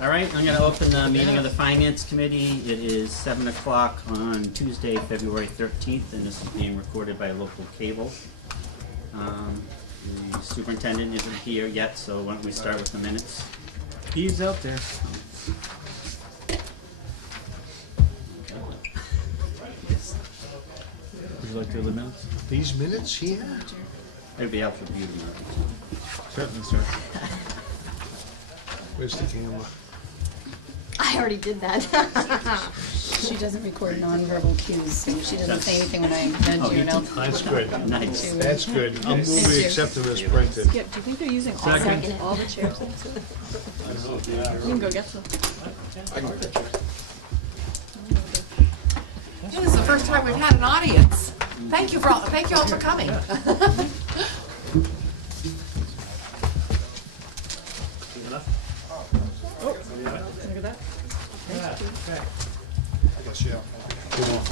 All right, I'm going to open the meeting of the Finance Committee. It is 7 o'clock on Tuesday, February 13th, and this is being recorded by local cable. The superintendent isn't here yet, so why don't we start with the minutes? He's out there. Would you like to do the minutes? These minutes here? Everybody else review the minutes. Certainly, sir. Where's the camera? I already did that. She doesn't record nonverbal cues, so she doesn't say anything when I nudge you and I'll. That's good. Nice. That's good. I'll move we accept them as printed. Skip, do you think they're using all the chairs? You can go get some. This is the first time we've had an audience. Thank you all for coming. Look at that. I guess, yeah.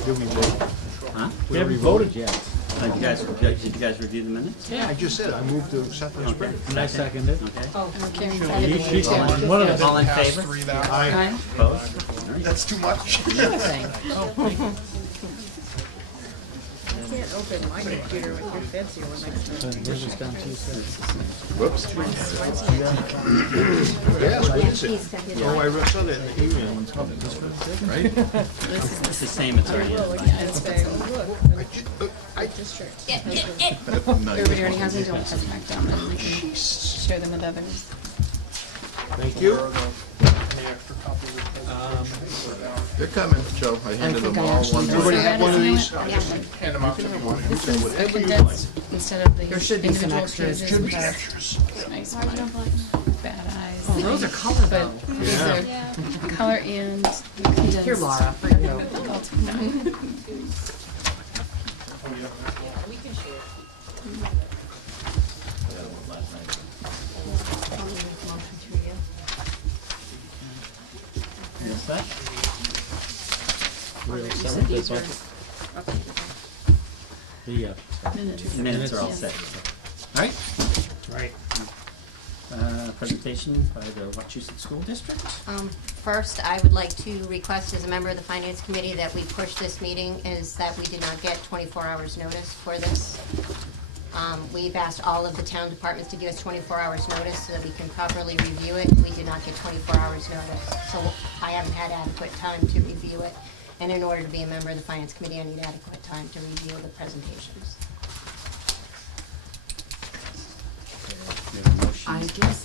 Did we vote? Huh? We haven't voted yet. Did you guys review the minutes? Yeah, I just said I moved to accept them as printed. And I seconded it. Okay. Karen She seconded. said one of us. All in favor? Aye. Opposed? That's too much. I can't open my computer with your fancy one next to it. This is down to you, sir. Whoops. Yes, what is it? Oh, I saw that in the email. It's the same, it's already in. And say, look, I district. Everybody already has them, don't pass it back down, then we can share them with others. Thank you. They're coming, Joe. I handed them all one. Everybody have one of these? Hand them out to everyone. This is a condensed, instead of the There should be some individual extras. pages with our nice bad eyes. Oh, those are color though. But these are color and condensed. Here, Laura. All together. You all set? We're all set with this one? The Minutes. Minutes are all Yes. set. All right. Right. Presentation by the Wachusett School District. First, I would like to request as a member of the Finance Committee that we push this meeting, is that we did not get 24 hours notice for this. We've asked all of the town departments to give us 24 hours notice so that we can properly review it. We did not get 24 hours notice, so I haven't had adequate time to review it. And in order to be a member of the Finance Committee, I need adequate time to review the presentations. We have a motion. I guess,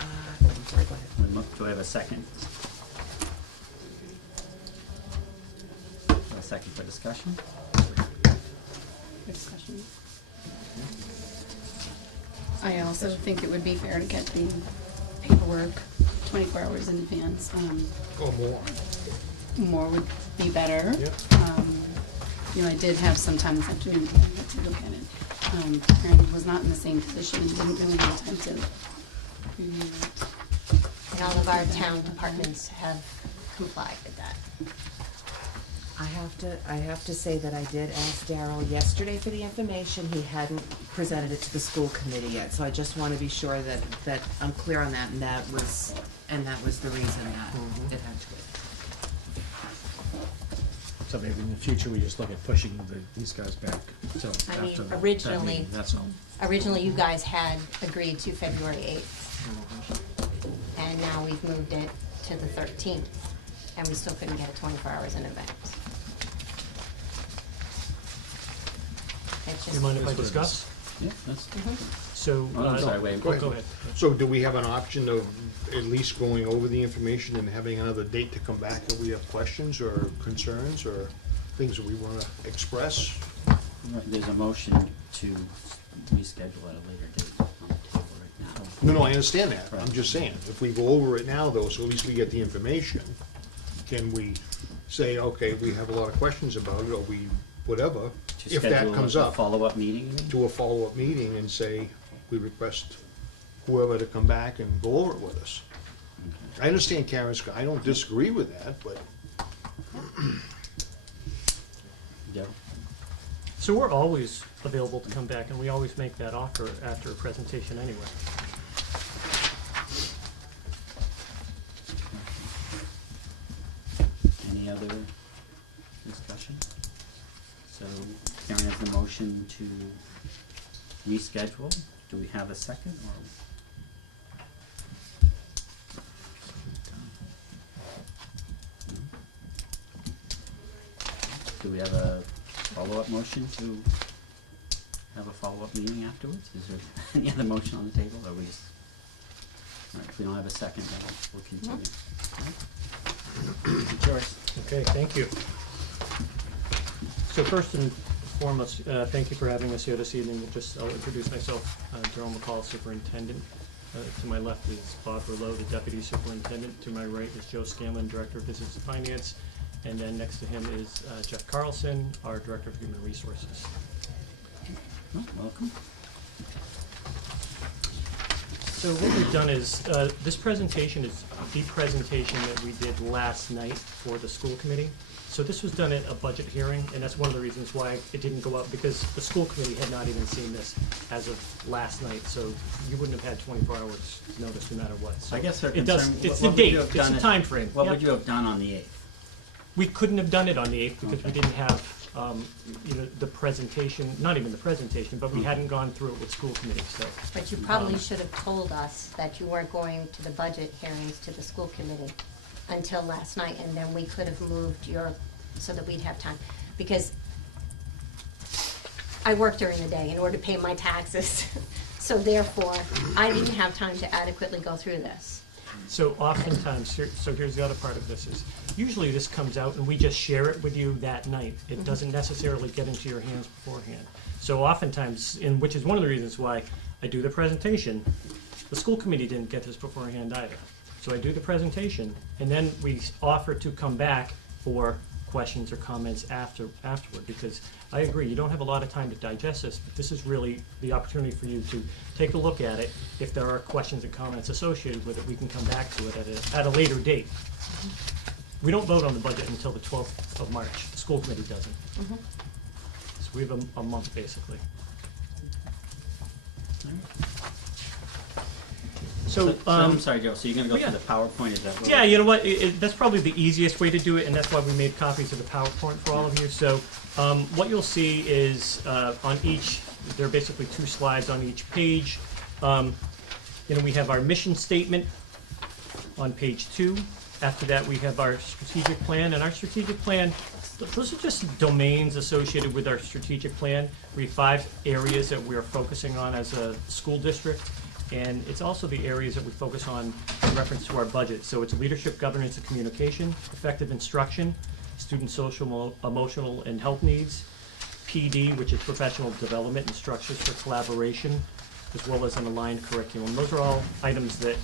I'm sorry, go ahead. Do I have a second? A second for discussion? Discussion. I also think it would be fair to get the paperwork 24 hours in advance. Or more. More would be better. Yep. You know, I did have some time this afternoon to look at it. Karen was not in the same position and didn't really have time to review it. And all of our town departments have complied with that. I have to say that I did ask Daryl yesterday for the information. He hadn't presented it to the school committee yet, so I just want to be sure that I'm clear on that, and that was the reason that it had to go. So maybe in the future, we just look at pushing these guys back till I mean, after that originally- meeting, that's all. Originally, you guys had agreed to February 8th, and now we've moved it to the 13th, and we still couldn't get it 24 hours in advance. It's You just, mind if I discuss? Yeah, that's, So, oh, I'm sorry, wait. Go ahead. go ahead. So do we have an option of at least going over the information and having another date to come back if we have questions or concerns or things that we want to express? Right, there's a motion to reschedule at a later date on the table right now. No, I understand that. I'm Right. just saying, if we go over it now though, so at least we get the information, can we say, okay, we have a lot of questions about it, or we, whatever, To if that schedule comes a up, follow-up meeting, you mean? to a follow-up meeting and say, we request whoever to come back and go over it with us. I understand Karen's, I don't disagree with that, but Yeah. So we're always available to come back, and we always make that offer after a presentation anyway. Any other discussion? So Karen has the motion to reschedule. Do we have a second or? Do we have a follow-up motion to have a follow-up meeting afterwards? Is there any other motion on the table, or we just, all right, if we don't have a second, then we'll continue. All right. It's yours. Okay, thank you. So first and foremost, thank you for having us here this evening. I'll introduce myself, Jerome McCall, Superintendent. To my left is Bob Rouleau, the Deputy Superintendent. To my right is Joe Scanlon, Director of Business and Finance. And then next to him is Jeff Carlson, our Director of Human Resources. Well, welcome. So what we've done is, this presentation is the presentation that we did last night for the school committee. So this was done at a budget hearing, and that's one of the reasons why it didn't go up, because the school committee had not even seen this as of last night, so you wouldn't have had 24 hours notice no matter what. So I guess our it does, concern, it's what the would you date, have it's done the it- time frame. What Yep. would you have done on the 8th? We couldn't have done it on the 8th because we Okay. didn't have, the presentation, not even the presentation, but we Okay. hadn't gone through it with school committee, so. But you probably should have told us that you weren't going to the budget hearings to the school committee until last night, and then we could have moved so that we'd have time. Because I work during the day in order to pay my taxes, so therefore, I didn't have time to adequately go through this. So oftentimes, here's the other part of this is, usually this comes out and we just share it with you that night. It doesn't necessarily get into your hands beforehand. So oftentimes, which is one of the reasons why I do the presentation, the school committee didn't get this beforehand either. So I do the presentation, and then we offer to come back for questions or comments afterward, because I agree, you don't have a lot of time to digest this, but this is really the opportunity for you to take a look at it. If there are questions and comments associated with it, we can come back to it at a later date. We don't vote on the budget until the 12th of March. The school committee doesn't. So we have a month, basically. So, I'm sorry, Joe, so you're gonna go oh, yeah. through the PowerPoint, is that what? yeah, you know what, that's probably the easiest way to do it, and that's why we made copies of the PowerPoint for all of you. So what you'll see is on each, there are basically 2 slides on each page. We have our mission statement on page 2. After that, we have our strategic plan, and our strategic plan, those are just domains associated with our strategic plan. We have 5 areas that we are focusing on as a school district. And it's also the areas that we focus on in reference to our budget. So it's leadership, governance, and communication, effective instruction, student social, emotional, and health needs, PD, which is professional development and structures for collaboration, as well as an aligned curriculum. Those are all items that,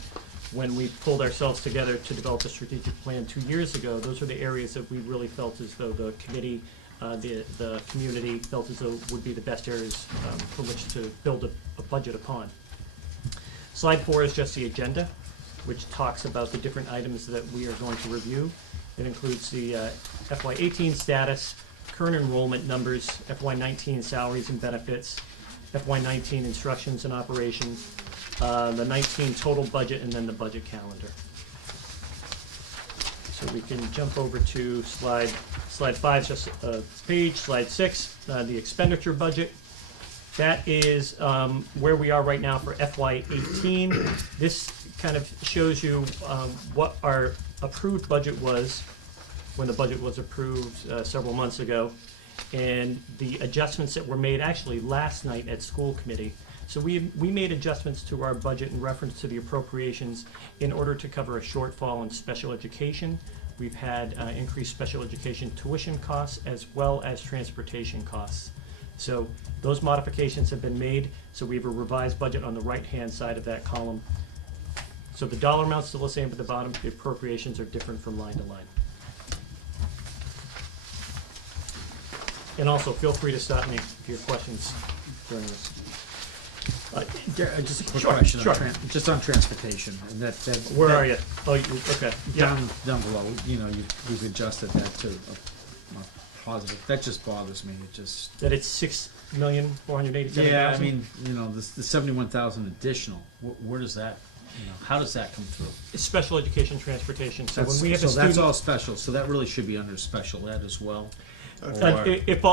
when we pulled ourselves together to develop a strategic plan 2 years ago, those are the areas that we really felt as though the committee, the community felt as though would be the best areas for which to build a budget upon. Slide 4 is just the agenda, which talks about the different items that we are going to review. It includes the FY18 status, current enrollment numbers, FY19 salaries and benefits, FY19 instructions and operation, the 19 total budget, and then the budget calendar. So we can jump over to slide 5, just a page, slide 6, the expenditure budget. That is where we are right now for FY18. This kind of shows you what our approved budget was when the budget was approved several months ago, and the adjustments that were made actually last night at school committee. So we made adjustments to our budget in reference to the appropriations in order to cover a shortfall in special education. We've had increased special education tuition costs as well as transportation costs. So those modifications have been made, so we have a revised budget on the right-hand side of that column. So the dollar amount's still the same at the bottom, the appropriations are different from line to line. And also, feel free to stop me if you have questions during this. Just a quick Sure, question, sure. just on transportation, and that. Where are you? Oh, okay, yeah. Down below, you've adjusted that to a positive, that just bothers me, it just. That it's $6,487,000? Yeah, I mean, the 71,000 additional, where does that how does that come through? Special education transportation, so when That's, we have a so that's student. all special, so that really should be under special ed as well?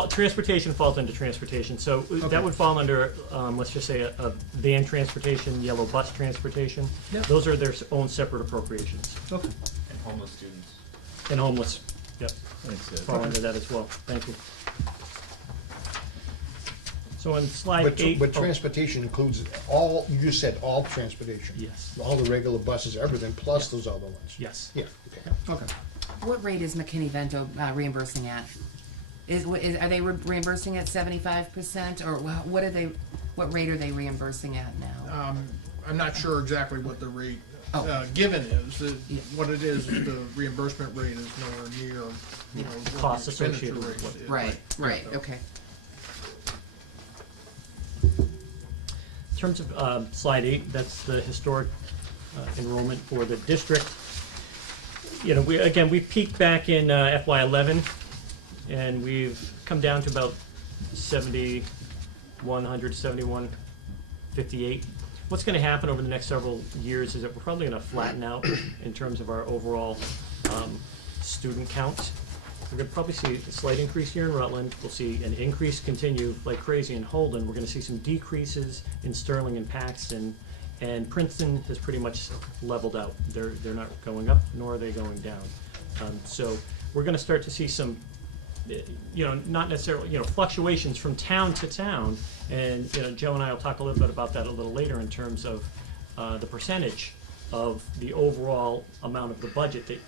Transportation falls into transportation, so that would fall under, let's just say, a van transportation, yellow bus transportation. Yep. Those are their own separate appropriations. Okay. And homeless students. And homeless, yep, That's it. fall under that as well. Thank you. So on slide But, 8. but transportation includes all, you just said all transportation? Yes. All the regular buses, everything, plus those other ones? Yes. Yeah, okay. Okay. What rate is McKinney-Vento reimbursing at? Are they reimbursing at 75%, or what rate are they reimbursing at now? I'm not sure exactly what the rate Oh. given is. Yeah. What it is, the reimbursement rate is nowhere near, you know, what Costs the expenditure associated with rate what- is. Right, okay. In terms of slide 8, that's the historic enrollment for the district. You know, we peaked back in FY11, and we've come down to about 7,100, 7,158. What's going to happen over the next several years is that we're probably going to flatten out in terms of our overall student count. We're going to probably see a slight increase here in Rutland. We'll see an increase continue like crazy in Holden. We're going to see some decreases in Sterling and Paxton. And Princeton has pretty much leveled out. They're not going up, nor are they going down. So we're going to start to see some, you know, not necessarily, you know, fluctuations from town to town. And, you know, Joe and I will talk a little bit about that a little later in terms of the percentage of the overall amount of the budget that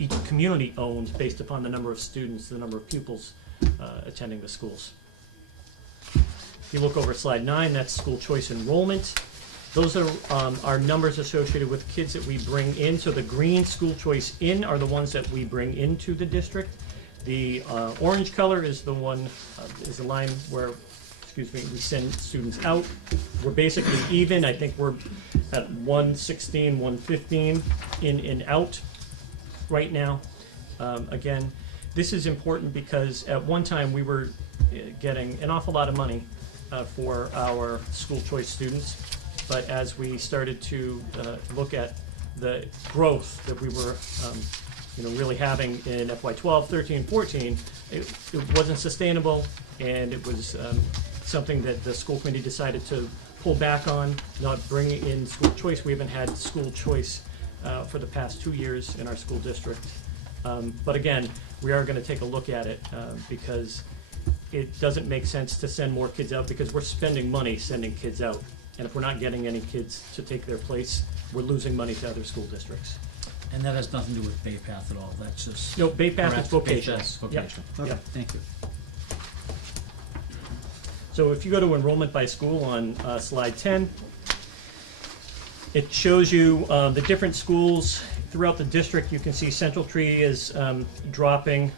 each community owns based upon the number of students, the number of pupils attending the schools. If you look over at slide 9, that's school choice enrollment. Those are our numbers associated with kids that we bring in. So the green school choice in are the ones that we bring into the district. The orange color is the one, is the line where, excuse me, we send students out. We're basically even. I think we're at 116, 115 in and out right now. Again, this is important because at one time we were getting an awful lot of money for our school choice students. But as we started to look at the growth that we were really having in FY12, 13, 14, it wasn't sustainable, and it was something that the school committee decided to pull back on, not bring in school choice. We haven't had school choice for the past 2 years in our school district. But again, we are going to take a look at it because it doesn't make sense to send more kids out because we're spending money sending kids out. And if we're not getting any kids to take their place, we're losing money to other school districts. And that has nothing to do with Bay Path at all, that's just. No, Bay Path is correct? vocational. Bay Path's Yep. vocational. Okay, Yep. thank you. So if you go to enrollment by school on slide 10, it shows you the different schools throughout the district. You can see Central Tree is dropping,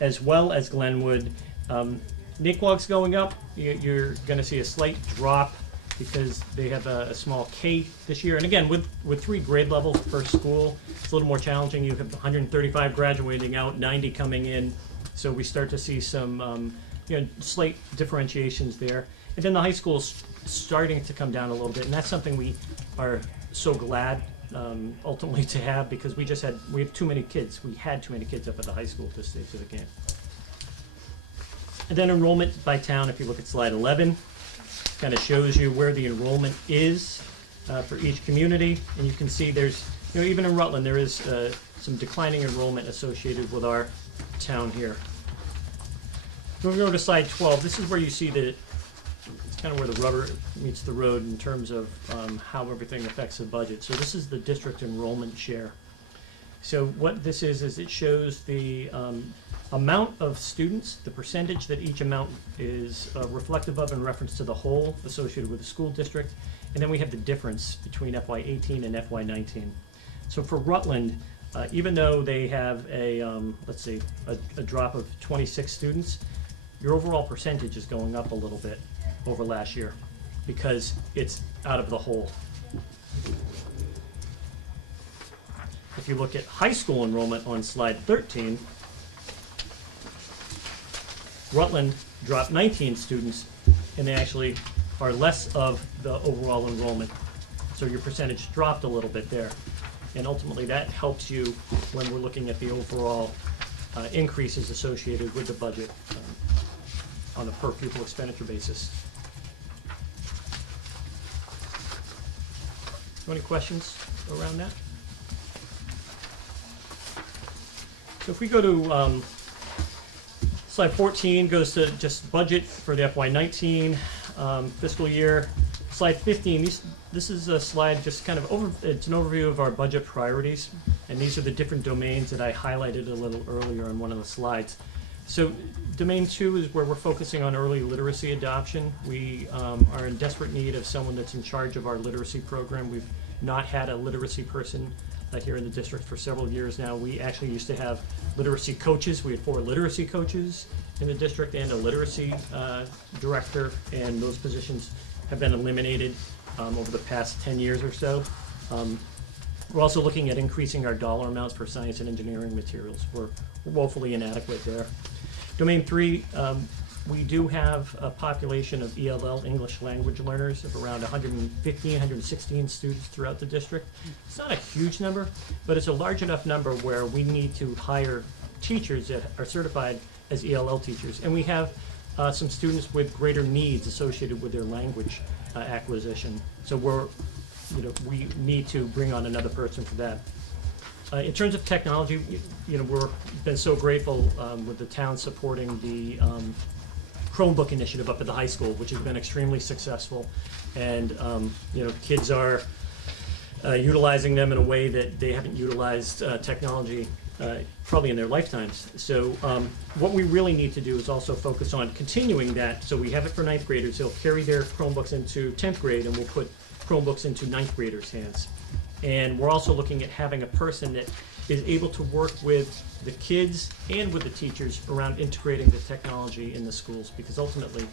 as well as Glenwood. Naquag's going up. You're going to see a slight drop because they have a small K this year. And again, with 3 grade levels per school, it's a little more challenging. You have 135 graduating out, 90 coming in. So we start to see some slight differentiations there. And then the high school is starting to come down a little bit. And that's something we are so glad ultimately to have because we have too many kids. We had too many kids up at the high school at this stage of the game. And then enrollment by town, if you look at slide 11, kind of shows you where the enrollment is for each community. And you can see there's, even in Rutland, there is some declining enrollment associated with our town here. Moving over to slide 12, this is where you see it's kind of where the rubber meets the road in terms of how everything affects the budget. So this is the district enrollment share. So what this is it shows the amount of students, the percentage that each amount is reflective of in reference to the whole associated with the school district, and then we have the difference between FY18 and FY19. So for Rutland, even though they have a drop of 26 students, your overall percentage is going up a little bit over last year because it's out of the whole. If you look at high school enrollment on slide 13, Rutland dropped 19 students, and they actually are less of the overall enrollment. So your percentage dropped a little bit there. And ultimately, that helps you when we're looking at the overall increases associated with the budget on a per pupil expenditure basis. Any questions around that? So if we go to slide 14, goes to just budget for the FY19 fiscal year. Slide 15, this is a slide just kind of it's an overview of our budget priorities, and these are the different domains that I highlighted a little earlier on one of the slides. So domain 2 is where we're focusing on early literacy adoption. We are in desperate need of someone that's in charge of our literacy program. We've not had a literacy person here in the district for several years now. We actually used to have literacy coaches. We had 4 literacy coaches in the district and a literacy director, and those positions have been eliminated over the past 10 years or so. We're also looking at increasing our dollar amounts for science and engineering materials. We're woefully inadequate there. Domain 3, we do have a population of ELL, English language learners, of around 115, 116 students throughout the district. It's not a huge number, but it's a large enough number where we need to hire teachers that are certified as ELL teachers. And we have some students with greater needs associated with their language acquisition. So we need to bring on another person for that. In terms of technology, we've been so grateful with the town supporting the Chromebook initiative up at the high school, which has been extremely successful. And kids are utilizing them in a way that they haven't utilized technology probably in their lifetimes. So what we really need to do is also focus on continuing that. So we have it for 9th graders. They'll carry their Chromebooks into 10th grade, and we'll put Chromebooks into 9th graders' hands. And we're also looking at having a person that is able to work with the kids and with the teachers around integrating the technology in the schools, because ultimately,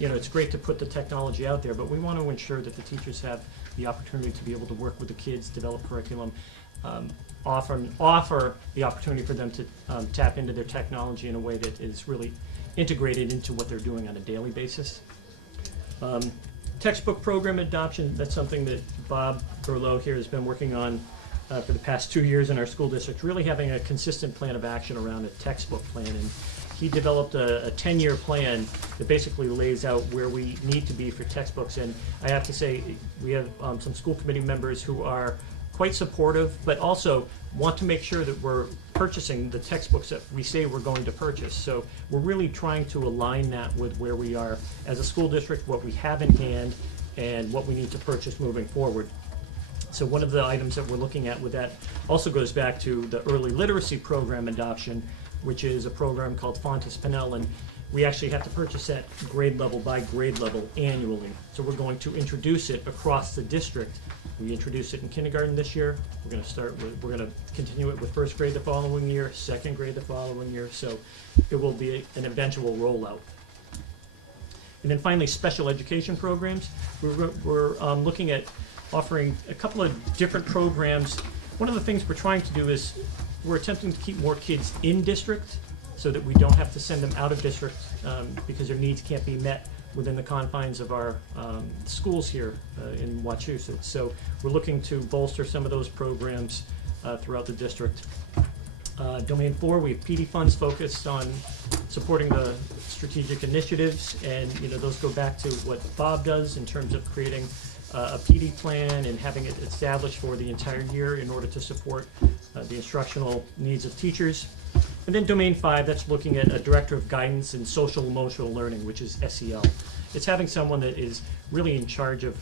it's great to put the technology out there, but we want to ensure that the teachers have the opportunity to be able to work with the kids, develop curriculum, offer the opportunity for them to tap into their technology in a way that is really integrated into what they're doing on a daily basis. Textbook program adoption, that's something that Bob Berlow here has been working on for the past 2 years in our school district, really having a consistent plan of action around a textbook plan. And he developed a 10-year plan that basically lays out where we need to be for textbooks. And I have to say, we have some school committee members who are quite supportive, but also want to make sure that we're purchasing the textbooks that we say we're going to purchase. So we're really trying to align that with where we are as a school district, what we have in hand, and what we need to purchase moving forward. So one of the items that we're looking at with that also goes back to the early literacy program adoption, which is a program called Fontes Pinnell, and we actually have to purchase that grade level by grade level annually. So we're going to introduce it across the district. We introduced it in kindergarten this year. We're going to continue it with 1st grade the following year, 2nd grade the following year. So it will be an eventual rollout. And then finally, special education programs. We're looking at offering a couple of different programs. One of the things we're trying to do is we're attempting to keep more kids in district so that we don't have to send them out of district because their needs can't be met within the confines of our schools here in Wachusett. So we're looking to bolster some of those programs throughout the district. Domain 4, we have PD funds focused on supporting the strategic initiatives, and those go back to what Bob does in terms of creating a PD plan and having it established for the entire year in order to support the instructional needs of teachers. And then Domain 5, that's looking at a Director of Guidance and Social Emotional Learning, which is SEL. It's having someone that is really in charge of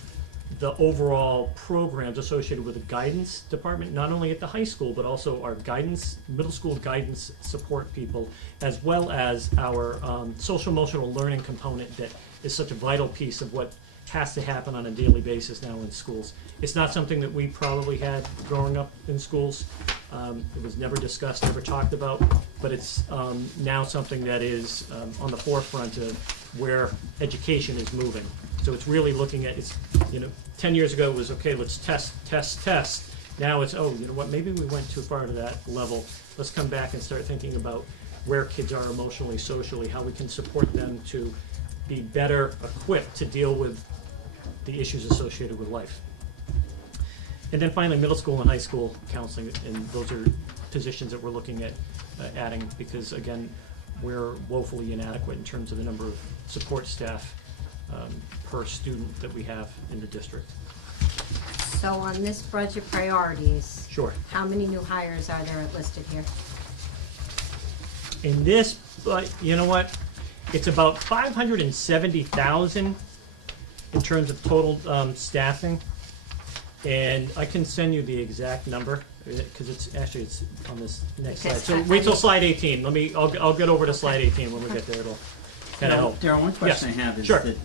the overall programs associated with the guidance department, not only at the high school, but also our guidance, middle school guidance support people, as well as our social emotional learning component that is such a vital piece of what has to happen on a daily basis now in schools. It's not something that we probably had growing up in schools. It was never discussed, never talked about, but it's now something that is on the forefront of where education is moving. So it's really looking at, 10 years ago it was, okay, let's test. Now it's, maybe we went too far to that level. Let's come back and start thinking about where kids are emotionally, socially, how we can support them to be better equipped to deal with the issues associated with life. And then finally, middle school and high school counseling, and those are positions that we're looking at adding, because again, we're woefully inadequate in terms of the number of support staff per student that we have in the district. So on this budget priorities, Sure. how many new hires are there listed here? In this, but you know what? It's about 570,000 in terms of total staffing. And I can send you the exact number, because it's on this next slide. Okay, So wait till slide 18. I'll get over to slide 18 when we get there. It'll kind of help. Darryl, one question Yes, I have is sure. that,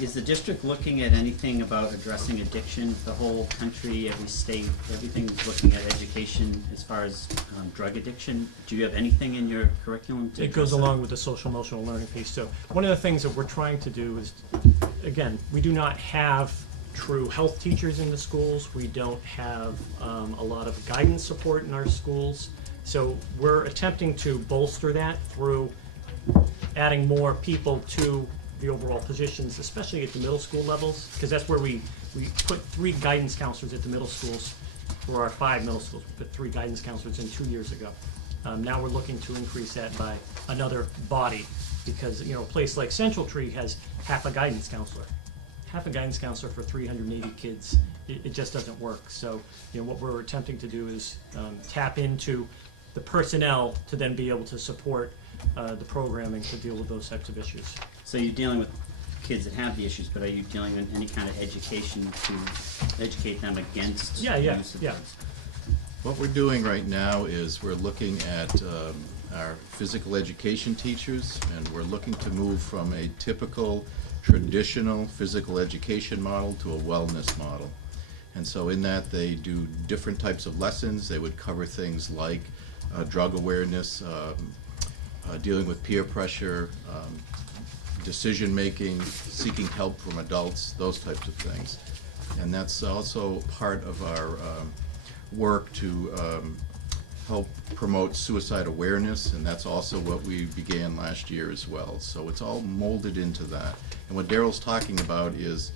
is the district looking at anything about addressing addiction? The whole country, every state, everything's looking at education as far as drug addiction. Do you have anything in your curriculum to It goes address that? along with the social emotional learning piece. So one of the things that we're trying to do is, again, we do not have true health teachers in the schools. We don't have a lot of guidance support in our schools. So we're attempting to bolster that through adding more people to the overall positions, especially at the middle school levels, because that's where we put 3 guidance counselors at the middle schools for our 5 middle schools. We put 3 guidance counselors in 2 years ago. Now we're looking to increase that by another body, because a place like Central Tree has half a guidance counselor. Half a guidance counselor for 380 kids, it just doesn't work. So, what we're attempting to do is tap into the personnel to then be able to support the programming to deal with those types of issues. So you're dealing with kids that have the issues, but are you dealing with any kind of education to educate them against Yeah, the yeah, use of yeah. drugs? What we're doing right now is we're looking at our physical education teachers, and we're looking to move from a typical traditional physical education model to a wellness model. And so in that, they do different types of lessons. They would cover things like drug awareness, dealing with peer pressure, decision-making, seeking help from adults, those types of things. And that's also part of our work to help promote suicide awareness, and that's also what we began last year as well. So it's all molded into that. And what Darryl's talking about is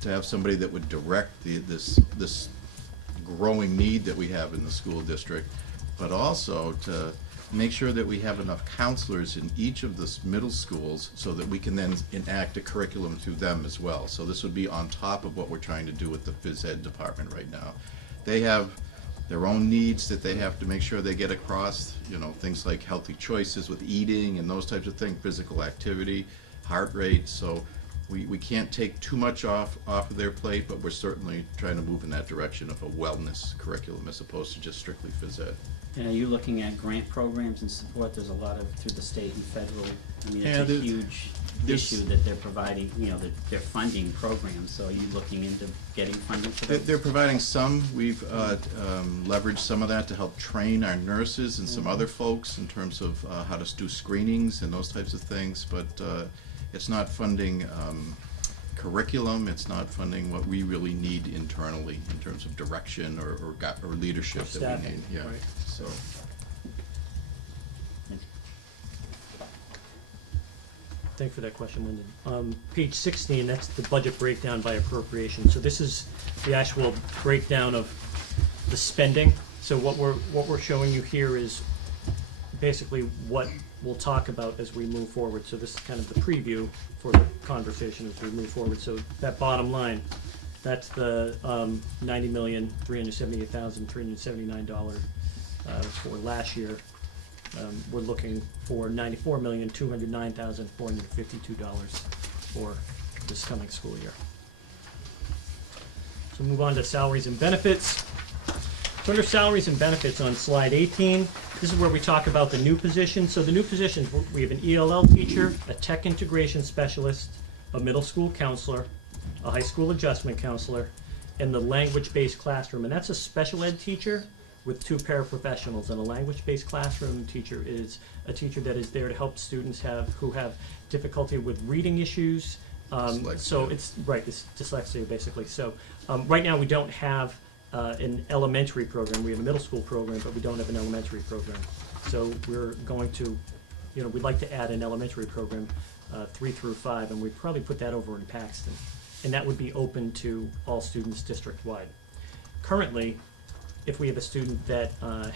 to have somebody that would direct this growing need that we have in the school district, but also to make sure that we have enough counselors in each of the middle schools so that we can then enact a curriculum through them as well. So this would be on top of what we're trying to do with the phys ed department right now. They have their own needs that they have to make sure they get across, things like healthy choices with eating and those types of things, physical activity, heart rate. So we can't take too much off of their plate, but we're certainly trying to move in that direction of a wellness curriculum as opposed to just strictly phys ed. And are you looking at grant programs and support? There's a lot of, through the state and federal, I mean, Yeah, it's a there's- huge there's- issue that they're providing, that they're funding programs. So are you looking into getting funding for those? They're providing some. We've leveraged some of that to help train our nurses and some other folks in terms of how to do screenings and those types of things, but it's not funding curriculum. It's not funding what we really need internally in terms of direction or leadership Or that we staffing, need. Yeah. right. So Thanks for that question, Lyndon. Page 16, that's the budget breakdown by appropriation. So this is the actual breakdown of the spending. So what we're showing you here is basically what we'll talk about as we move forward. So this is kind of the preview for the conversation as we move forward. So that bottom line, that's the $90,378,379 for last year. We're looking for $94,209,452 for this coming school year. So move on to salaries and benefits. So under salaries and benefits on slide 18, this is where we talk about the new positions. So the new positions, we have an ELL teacher, a tech integration specialist, a middle school counselor, a high school adjustment counselor, and the language-based classroom. And that's a special ed teacher with 2 paraprofessionals. And a language-based classroom teacher is a teacher that is there to help students who have difficulty with reading issues. So it's dyslexia basically. So right now we don't have an elementary program. We have a middle school program, but we don't have an elementary program. So we're going to, we'd like to add an elementary program, 3 through 5, and we'd probably put that over in Paxton. And that would be open to all students district-wide. currently, if we have a student that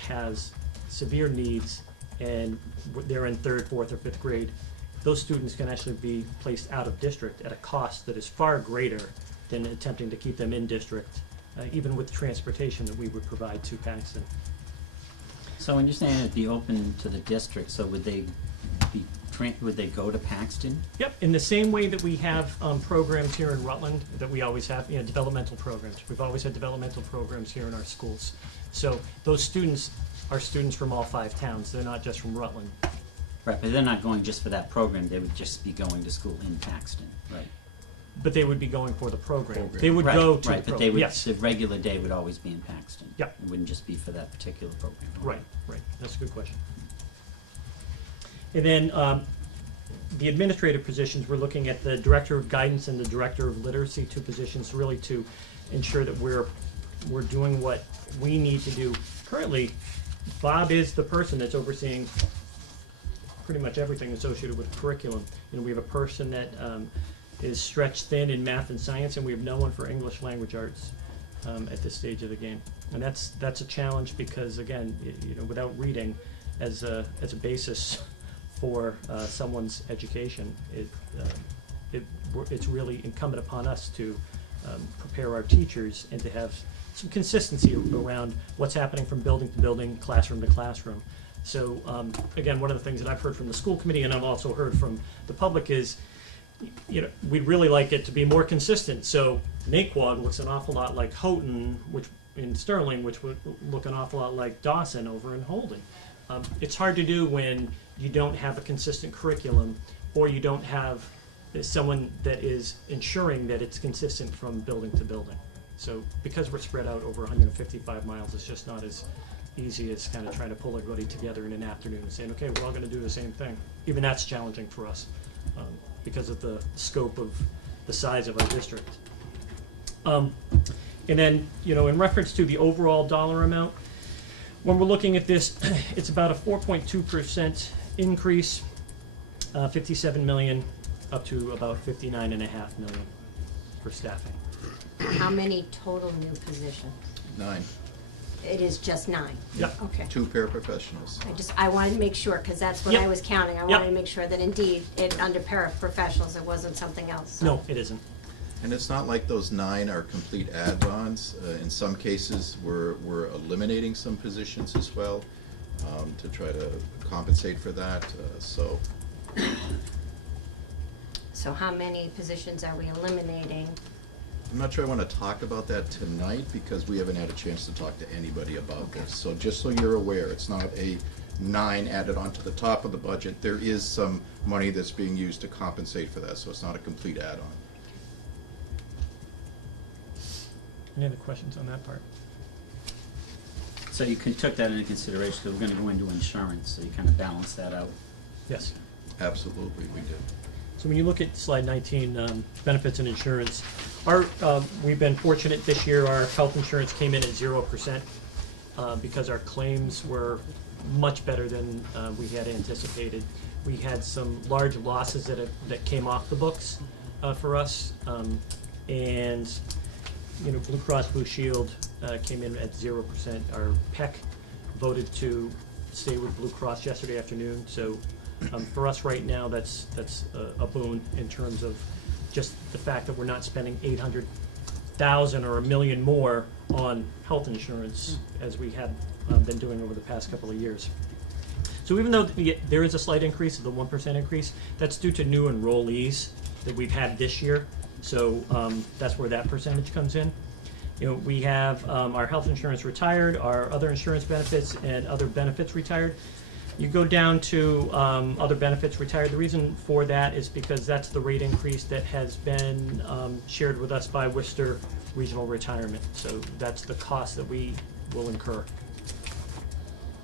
has severe needs and they're in 3rd, 4th, or 5th grade, those students can actually be placed out of district at a cost that is far greater than attempting to keep them in district, even with transportation that we would provide to Paxton. So when you're saying it'd be open to the district, so would they go to Paxton? Yep, in the same way that we have programs here in Rutland that we always have, developmental programs. We've always had developmental programs here in our schools. So those students are students from all 5 towns. They're not just from Rutland. Right, but they're not going just for that program, they would just be going to school in Paxton, right? But they would be going for the program. Program. They would Right, go to right, the but they program. would, Yes, the regular day would always be in Paxton. Yep. It wouldn't just be for that particular program. right. That's a good question. And then the administrative positions, we're looking at the Director of Guidance and the Director of Literacy, 2 positions, really to ensure that we're doing what we need to do. Currently, Bob is the person that's overseeing pretty much everything associated with curriculum. We have a person that is stretched thin in math and science, and we have no one for English language arts at this stage of the game. And that's a challenge because, again, without reading as a basis for someone's education, it's really incumbent upon us to prepare our teachers and to have some consistency around what's happening from building to building, classroom to classroom. So again, one of the things that I've heard from the school committee and I've also heard from the public is, we'd really like it to be more consistent. So Naquag looks an awful lot like Houghton, which in Sterling, which would look an awful lot like Dawson over in Holden. It's hard to do when you don't have a consistent curriculum or you don't have someone that is ensuring that it's consistent from building to building. So because we're spread out over 155 miles, it's just not as easy as kind of trying to pull everybody together in an afternoon and saying, okay, we're all going to do the same thing. Even that's challenging for us because of the scope of the size of our district. And then, in reference to the overall dollar amount, when we're looking at this, it's about a 4.2% increase, 57 million up to about 59.5 million for staffing. How many total new positions? 9, It is just 9? Yep. Okay. 2 paraprofessionals. I wanted to make sure, because that's what Yep. I was counting. I Yep. wanted to make sure that indeed, under paraprofessionals, it wasn't something else. So. No, it isn't. And it's not like those 9 are complete add-ons. In some cases, we're eliminating some positions as well to try to compensate for that. So how many positions are we eliminating? I'm not sure I want to talk about that tonight because we haven't had a chance to talk to anybody about this. So just so you're aware, it's not a 9 added onto the top of the budget. There is some money that's being used to compensate for that, so it's not a complete add-on. Any other questions on that part? So you took that into consideration, because we're gonna go into insurance, so you kind of balance that out. Yes. Absolutely, we did. So when you look at slide 19, benefits and insurance, we've been fortunate this year. Our health insurance came in at 0% because our claims were much better than we had anticipated. We had some large losses that came off the books for us, and Blue Cross Blue Shield came in at 0%. Our PEC voted to stay with Blue Cross yesterday afternoon, so. For us right now, that's a boon in terms of just the fact that we're not spending $800,000 or $1 million more on health insurance as we had been doing over the past couple of years. So even though there is a slight increase, the 1% increase, that's due to new enrollees that we've had this year. So that's where that percentage comes in. We have our health insurance retired, our other insurance benefits, and other benefits retired. You go down to other benefits retired. The reason for that is because that's the rate increase that has been shared with us by Worcester Regional Retirement. So that's the cost that we will incur.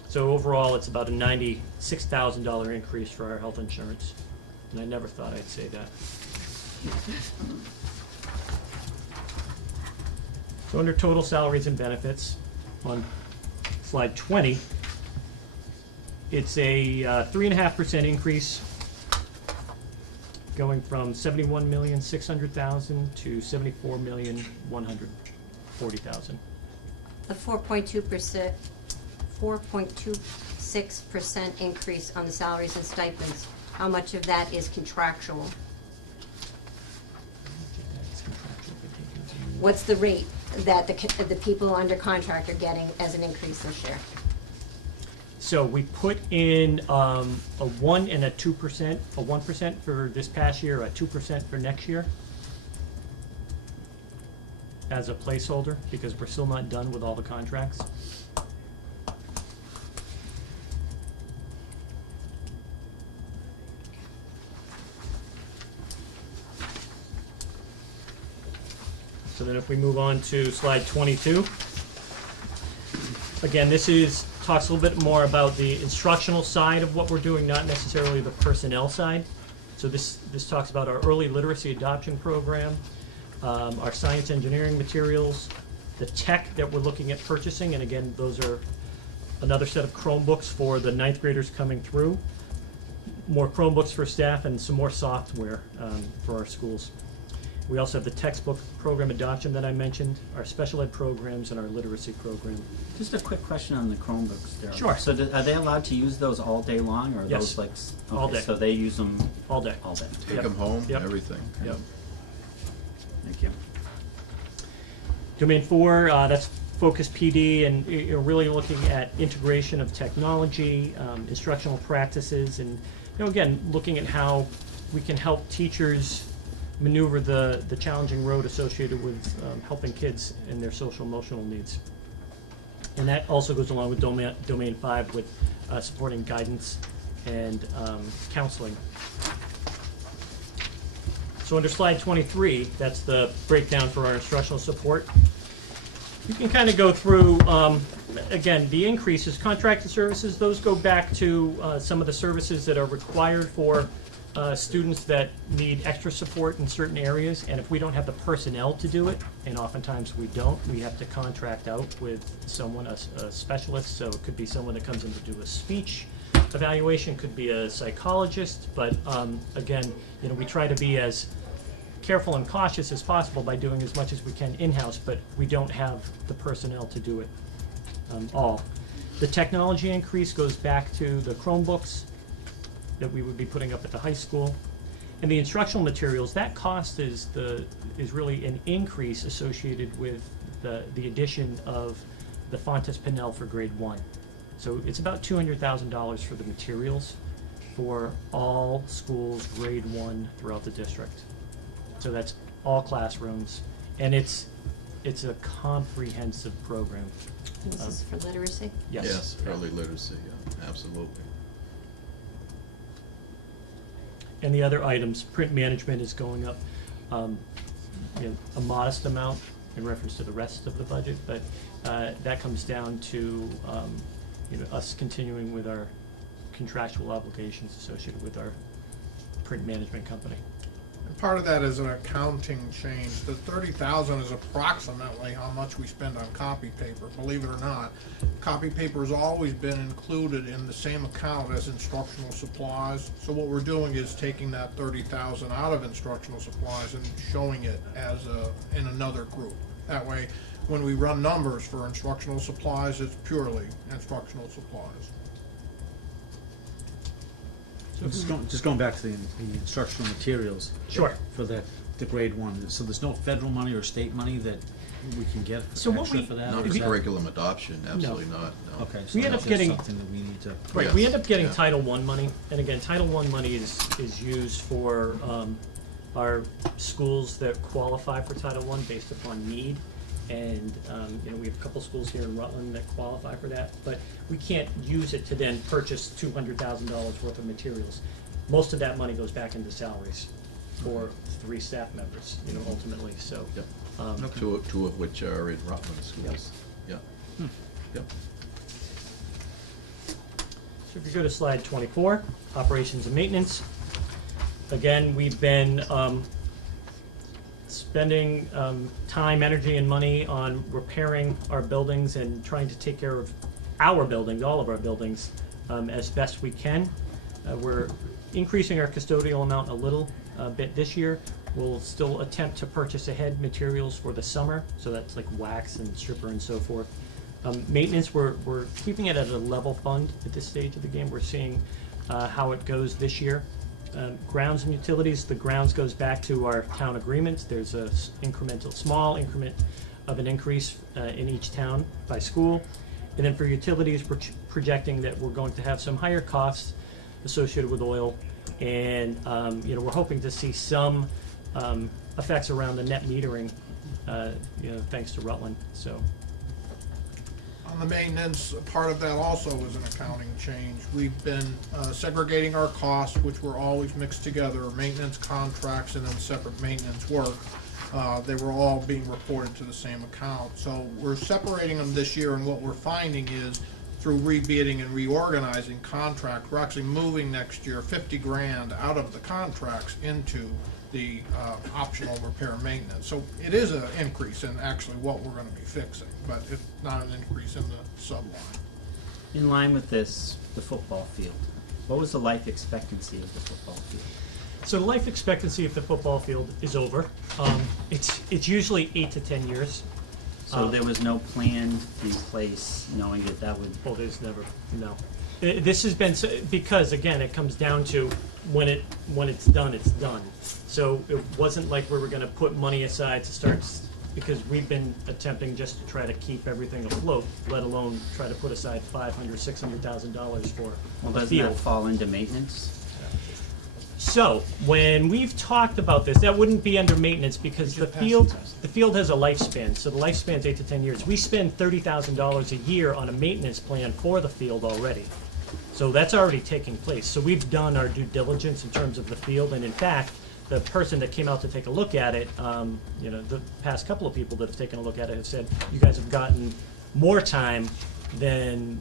So overall, it's about a $96,000 increase for our health insurance. And I never thought I'd say that. So under total salaries and benefits, on slide 20, it's a 3.5% increase, going from $71,600,000 to $74,140,000. The 4.26% increase on the salaries and stipends, how much of that is contractual? What's the rate that the people under contract are getting as an increase this year? So we put in a 1 and a 2%, a 1% for this past year, a 2% for next year as a placeholder, because we're still not done with all the contracts. So then if we move on to slide 22. Again, this talks a little bit more about the instructional side of what we're doing, not necessarily the personnel side. So this talks about our early literacy adoption program, our science engineering materials, the tech that we're looking at purchasing, and again, those are another set of Chromebooks for the 9th graders coming through, more Chromebooks for staff, and some more software for our schools. We also have the textbook program adoption that I mentioned, our special ed programs, and our literacy program. Just a quick question on the Chromebooks, Daryl. Sure. So are they allowed to use those all day long, or are Yes. those like All day. So they use them All day. all day. Take Yep. them home, Yep. everything. Yep. Thank you. Domain 4, that's Focus PD, and you're really looking at integration of technology, instructional practices, and again, looking at how we can help teachers maneuver the challenging road associated with helping kids in their social emotional needs. And that also goes along with Domain 5 with supporting guidance and counseling. So under slide 23, that's the breakdown for our instructional support. You can kind of go through, again, the increases, contracted services, those go back to some of the services that are required for students that need extra support in certain areas, and if we don't have the personnel to do it, and oftentimes we don't, we have to contract out with someone, a specialist, so it could be someone that comes in to do a speech evaluation, could be a psychologist, but again, we try to be as careful and cautious as possible by doing as much as we can in-house, but we don't have the personnel to do it all. The technology increase goes back to the Chromebooks that we would be putting up at the high school. And the instructional materials, that cost is really an increase associated with the addition of the Fontes Pinnell for grade 1. So it's about $200,000 for the materials for all schools grade 1 throughout the district. So that's all classrooms, and it's a comprehensive program. This is for literacy? Yes. Yes, early literacy, yeah, absolutely. And the other items, print management is going up a modest amount in reference to the rest of the budget, but that comes down to us continuing with our contractual obligations associated with our print management company. And part of that is an accounting change. The 30,000 is approximately how much we spend on copy paper, believe it or not. Copy paper has always been included in the same account as instructional supplies. So what we're doing is taking that 30,000 out of instructional supplies and showing it as in another group. That way, when we run numbers for instructional supplies, it's purely instructional supplies. So just going back to the instructional materials. Sure. For the grade 1, so there's no federal money or state money that we can get So what extra we- for that? Not or for is that- curriculum adoption, absolutely not, no. Okay, so We end that's up just getting- something that we need to. Right, Yes, we end up getting yeah. Title I money, and again, Title I money is used for our schools that qualify for Title I based upon need. And, we have a couple schools here in Rutland that qualify for that, but we can't use it to then purchase $200,000 worth of materials. Most of that money goes back into salaries for 3 staff members, ultimately, so. Yep. Okay. Two of which are in Rutland schools, yeah. Yep. So if you go to slide 24, operations and maintenance. Again, we've been spending time, energy, and money on repairing our buildings and trying to take care of our buildings, all of our buildings, as best we can. We're increasing our custodial amount a little bit this year. We'll still attempt to purchase ahead materials for the summer, so that's like wax and stripper and so forth. Maintenance, we're keeping it at a level fund at this stage of the game. We're seeing how it goes this year. Grounds and utilities, the grounds goes back to our town agreements. There's a small increment of an increase in each town by school. And then for utilities, we're projecting that we're going to have some higher costs associated with oil. And, we're hoping to see some effects around the net metering, thanks to Rutland, so. On the maintenance, part of that also is an accounting change. We've been segregating our costs, which were always mixed together, maintenance contracts and then separate maintenance work. They were all being reported to the same account. So we're separating them this year, and what we're finding is through rebidding and reorganizing contracts, we're actually moving next year 50 grand out of the contracts into the optional repair and maintenance. So it is an increase in actually what we're going to be fixing, but it's not an increase in the subline. In line with this, the football field, what was the life expectancy of the football field? So the life expectancy of the football field is over. It's usually 8 to 10 years. So there was no plan in place knowing that would... Oh, there's never, no. This has been, because again, it comes down to when it's done, it's done. So it wasn't like we were gonna put money aside to start, because we've been attempting just to try to keep everything afloat, let alone try to put aside $500,000, $600,000 for Well, the doesn't field. that fall into maintenance? So, when we've talked about this, that wouldn't be under maintenance because the field has a lifespan. So the lifespan's 8 to 10 years. We spend $30,000 a year on a maintenance plan for the field already. So that's already taking place. So we've done our due diligence in terms of the field, and in fact, the person that came out to take a look at it, the past couple of people that have taken a look at it have said, you guys have gotten more time than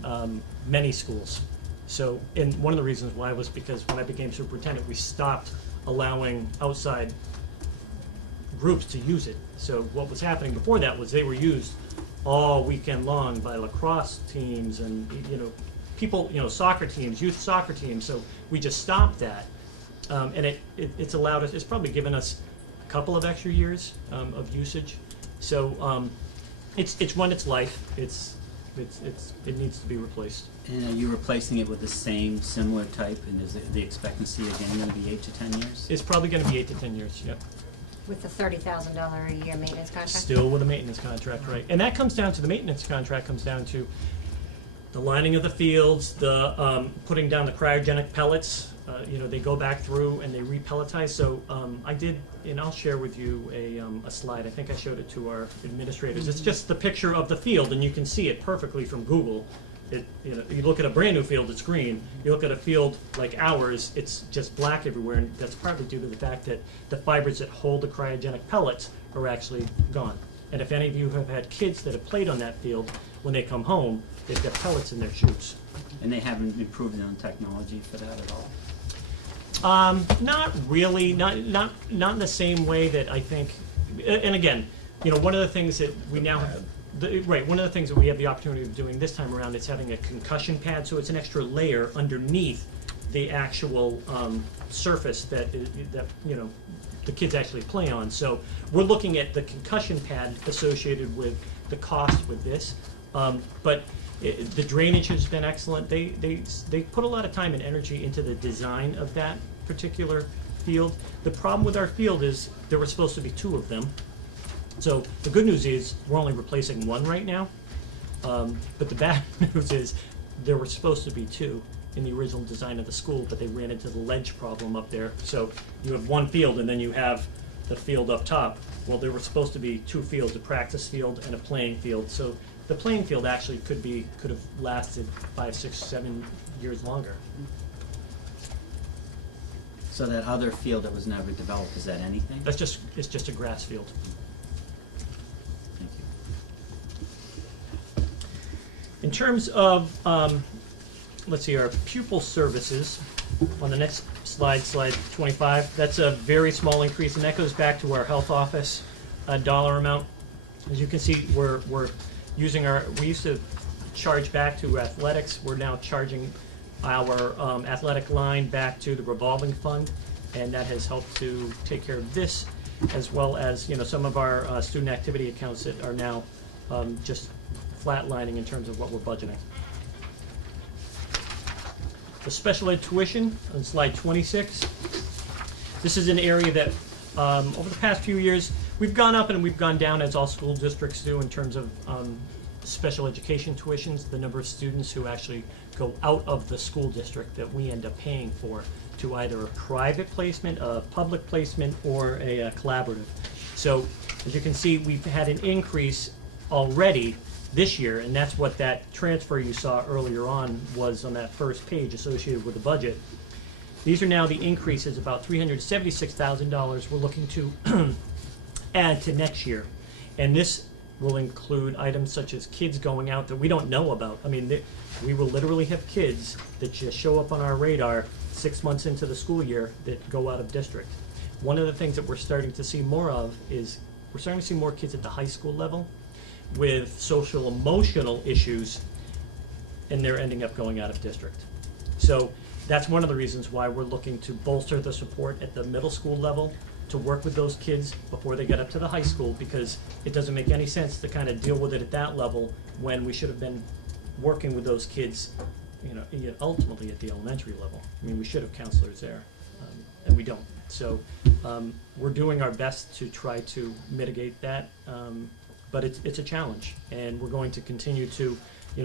many schools. So, and one of the reasons why was because when I became superintendent, we stopped allowing outside groups to use it. So what was happening before that was they were used all weekend long by lacrosse teams and, people, soccer teams, youth soccer teams. So we just stopped that. And it's allowed us, it's probably given us a couple of extra years of usage. So it's run its life. It needs to be replaced. And are you replacing it with the same, similar type, and is the expectancy again going to be 8 to 10 years? It's probably going to be 8 to 10 years, yep. With the $30,000 a year maintenance contract? Still with a maintenance contract, right. And that comes down to, the maintenance contract comes down to the lining of the fields, the putting down the cryogenic pellets. They go back through and they repelletize. So I did, and I'll share with you a slide. I think I showed it to our administrators. It's just the picture of the field, and you can see it perfectly from Google. You look at a brand new field, it's green. You look at a field like ours, it's just black everywhere, and that's partly due to the fact that the fibers that hold the cryogenic pellets are actually gone. And if any of you have had kids that have played on that field, when they come home, they've got pellets in their shoes. And they haven't improved on technology for that at all? Not really, not in the same way that I think, and again, one of the things that we now have, one of the things that we have the opportunity of doing this time around is having a concussion pad, so it's an extra layer underneath the actual surface that the kids actually play on. So we're looking at the concussion pad associated with the cost with this, but the drainage has been excellent. They put a lot of time and energy into the design of that particular field. The problem with our field is there were supposed to be 2 of them. So the good news is we're only replacing 1 right now, but the bad news is there were supposed to be 2 in the original design of the school, but they ran into the ledge problem up there. So you have 1 field and then you have the field up top. Well, there were supposed to be 2 fields, a practice field and a playing field. So the playing field actually could have lasted 5, 6, 7 years longer. So that other field that was never developed, is that anything? It's just a grass field. Thank you. In terms of, let's see, our pupil services, on the next slide, slide 25, that's a very small increase, and that goes back to our health office dollar amount. As you can see, we're using we used to charge back to athletics. We're now charging our athletic line back to the revolving fund, and that has helped to take care of this, as well as some of our student activity accounts that are now just flatlining in terms of what we're budgeting. The special ed tuition on slide 26. This is an area that over the past few years we've gone up and we've gone down, as all school districts do, in terms of special education tuitions, the number of students who actually go out of the school district that we end up paying for to either a private placement, a public placement, or a collaborative. So as you can see, we've had an increase already this year, and that's what that transfer you saw earlier on was on that first page associated with the budget. These are now the increases, about $376,000 we're looking to add to next year. And this will include items such as kids going out that we don't know about. I mean, we will literally have kids that just show up on our radar 6 months into the school year that go out of district. One of the things that we're starting to see more of is we're starting to see more kids at the high school level with social emotional issues, and they're ending up going out of district. So that's one of the reasons why we're looking to bolster the support at the middle school level to work with those kids before they get up to the high school, because it doesn't make any sense to kind of deal with it at that level when we should have been working with those kids, ultimately at the elementary level. I mean, we should have counselors there, and we don't. So we're doing our best to try to mitigate that, but it's a challenge, and we're going to continue to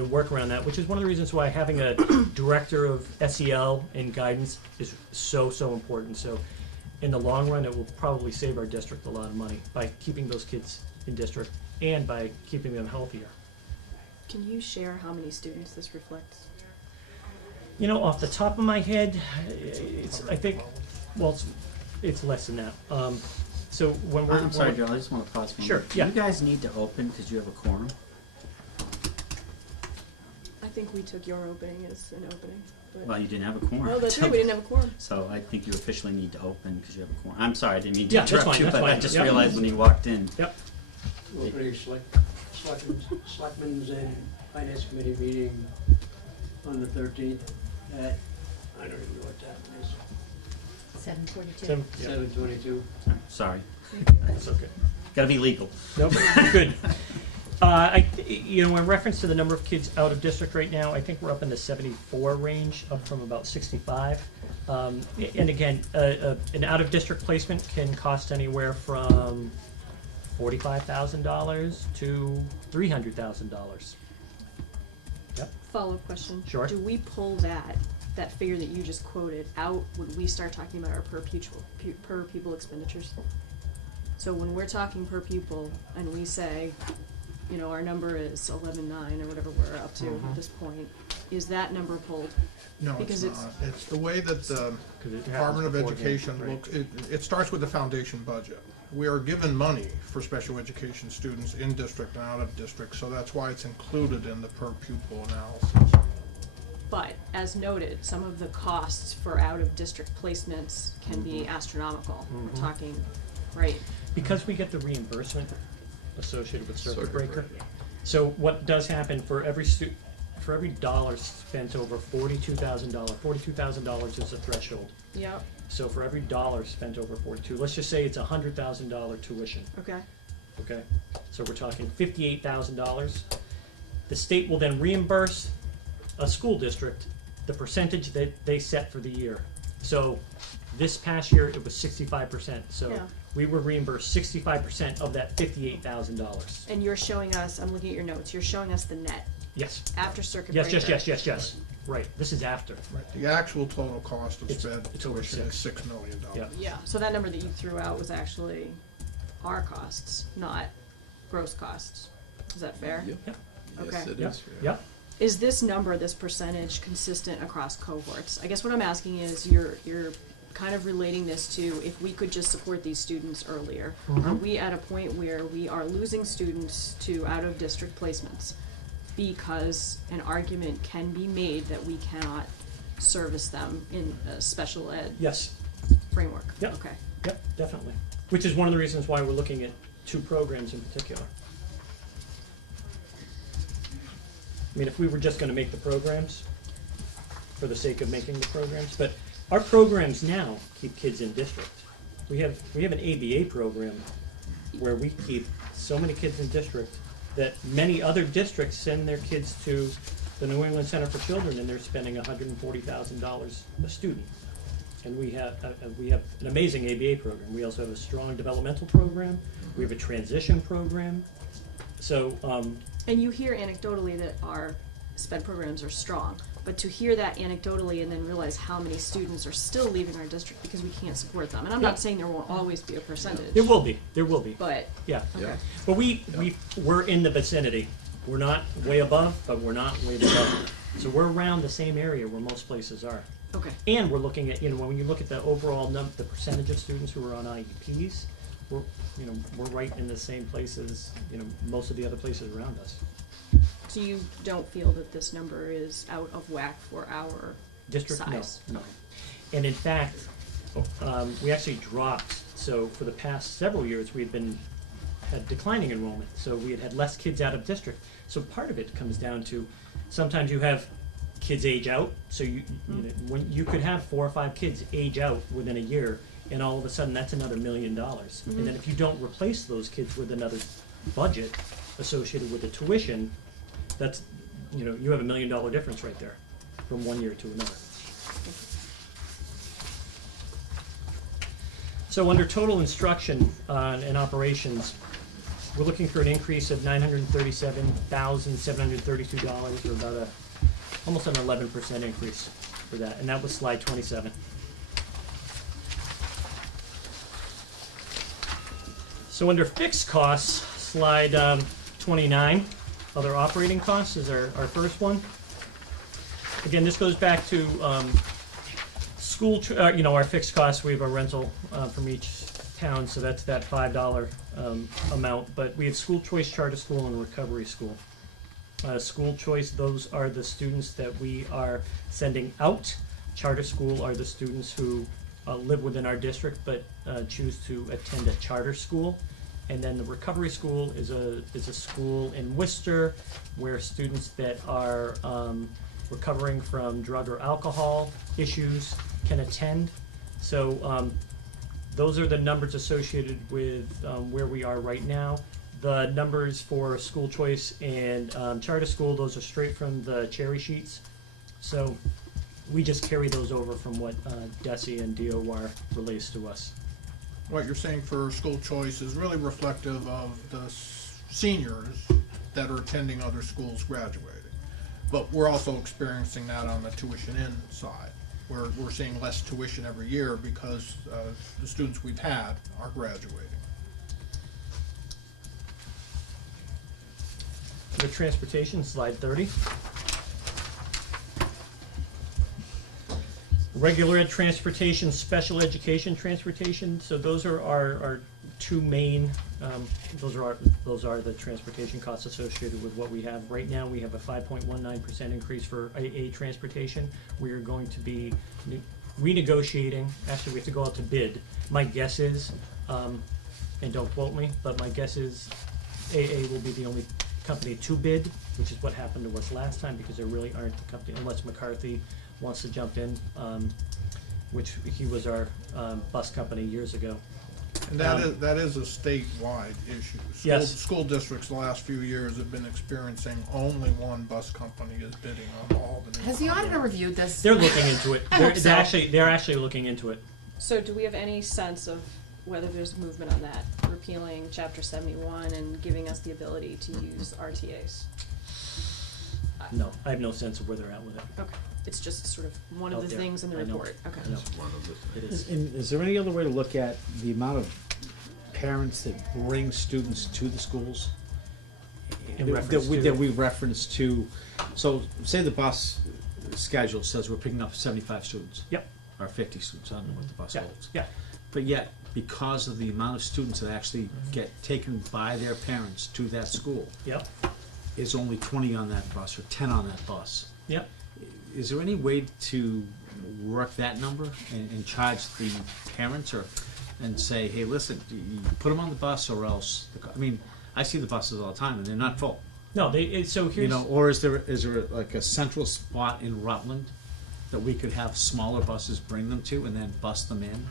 work around that, which is one of the reasons why having a director of SEL and guidance is so important. So in the long run, it will probably save our district a lot of money by keeping those kids in district and by keeping them healthier. Can you share how many students this reflects? Off the top of my head, it's less than that. So when we're... I'm sorry, Joe, I just want to pause for a Sure, minute. yeah. Do you guys need to open because you have a quorum? I think we took your opening as an opening. But Well, you didn't have a quorum. oh, that's right, we didn't have a quorum. So I think you officially need to open because you have a quorum. I'm sorry, I didn't mean to Yeah, that's interrupt fine, you, that's but I fine. just Yep. realized when you walked in. Yep. Opening Selectmen's and Finance Committee meeting on the 13th at, I don't even know what time it is, 7:42. 7:22. Sorry. That's okay. Gotta be legal. Nope, good. In reference to the number of kids out of district right now, I think we're up in the 74 range, up from about 65. And again, an out-of-district placement can cost anywhere from $45,000 to $300,000. Yep. Follow-up question. Sure. Do we pull that figure that you just quoted out when we start talking about our per pupil expenditures? So when we're talking per pupil and we say, our number is 11.9 or whatever we're up to at this point, is that number pulled? No, Because it's not. It's the way that the Department of Education looks, it starts with the foundation budget. We are given money for special education students in district and out of district, so that's why it's included in the per pupil analysis. But, as noted, some of the costs for out-of-district placements can be astronomical. We're talking, right? Because we get the reimbursement associated with circuit Circuit breaker. breaker. So what does happen for every dollar spent over $42,000, $42,000 is the threshold. Yep, So for every dollar spent over 42, let's just say it's a $100,000 tuition. okay. Okay, so we're talking $58,000. The state will then reimburse a school district the percentage that they set for the year. So this past year, it was 65%. So Yeah. we were reimbursed 65% of that $58,000. And you're showing us, I'm looking at your notes, you're showing us the net Yes. after circuit Yes, breaker. yes. Right, this is after. Right. The actual total cost of It's over tuition is six. $6 million. Yeah. Yeah, so that number that you threw out was actually our costs, not gross costs. Is that fair? Yep. Yep. Okay. Yes, it Yep. is fair. Yep. Is this number, this percentage, consistent across cohorts? I guess what I'm asking is, you're kind of relating this to if we could just support these students earlier. Are we at a point where we are losing students to out-of-district placements because an argument can be made that we cannot service them in a special ed Yes. framework? Yep. Okay. Yep, definitely. Which is one of the reasons why we're looking at 2 programs in particular. I mean, if we were just gonna make the programs for the sake of making the programs, but our programs now keep kids in district. We have an ABA program where we keep so many kids in district that many other districts send their kids to the New England Center for Children, and they're spending $140,000 a student. And we have an amazing ABA program. We also have a strong developmental program. We have a transition program. So, And you hear anecdotally that our SPED programs are strong, but to hear that anecdotally and then realize how many students are still leaving our district because we can't support them, and I'm Yeah. not saying there won't always be a percentage. there will be, But, yeah. okay. But we're in the vicinity. We're not way above, but we're not way below. So we're around the same area where most places are. Okay. And we're looking at, when you look at the overall the percentage of students who are on IEPs, we're right in the same places, most of the other places around us. So you don't feel that this number is out of whack for our District, size? no. And in fact, we actually dropped, so for the past several years, had declining enrollment, so we had less kids out of district. So part of it comes down to, sometimes you have kids age out, so when you could have 4 or 5 kids age out within a year, and all of a sudden that's another $1 million. And then if you don't replace those kids with another budget associated with the tuition, that's, you have $1 million difference right there from one year to another. So under total instruction and operations, we're looking for an increase of $937,732, or about almost an 11% increase for that, and that was slide 27. So under fixed costs, slide 29, other operating costs is our first one. Again, this goes back to our fixed costs. We have a rental from each town, so that's that $5 amount. But we have school choice, charter school, and recovery school. School choice, those are the students that we are sending out. Charter school are the students who live within our district but choose to attend a charter school. And then the recovery school is a school in Worcester where students that are recovering from drug or alcohol issues can attend. So those are the numbers associated with where we are right now. The numbers for school choice and charter school, those are straight from the cherry sheets. So we just carry those over from what DESE and DOR relates to us. What you're saying for school choice is really reflective of the seniors that are attending other schools graduating. But we're also experiencing that on the tuition in side, where we're seeing less tuition every year because the students we've had are graduating. The transportation, slide 30. Regular ed transportation, special education transportation, so those are our two main, those are the transportation costs associated with what we have. Right now, we have a 5.19% increase for AA transportation. We are going to be renegotiating, actually we have to go out to bid. My guess is, and don't quote me, but my guess is AA will be the only company to bid, which is what happened to us last time, because there really aren't the company, unless McCarthy wants to jump in, which he was our bus company years ago. And that is a statewide issue. Yes. School districts the last few years have been experiencing only one bus company is bidding on all the new. Has the auditor reviewed this? They're looking into it. I hope so. They're actually looking into it. So do we have any sense of whether there's movement on that, repealing Chapter 71 and giving us the ability to use RTAs? No, I have no sense of where they're at with it. Okay, it's just sort of one of Out the there. things in the I know. report, okay. I know. It is. And is there any other way to look at the amount of parents that bring students to the schools? In reference to- That we reference to, so say the bus schedule says we're picking up 75 students. Yep. Or 50 students, I don't know what the bus Yeah, holds. yeah. But yet, because of the amount of students that actually get taken by their parents to that school, Yep, is only 20 on that bus or 10 on that bus. yep. Is there any way to work that number and charge the parents and say, hey, listen, you put them on the bus or else, I mean, I see the buses all the time and they're not full. No, so You here's, know, or is there like a central spot in Rutland that we could have smaller buses bring them to and then bus them in?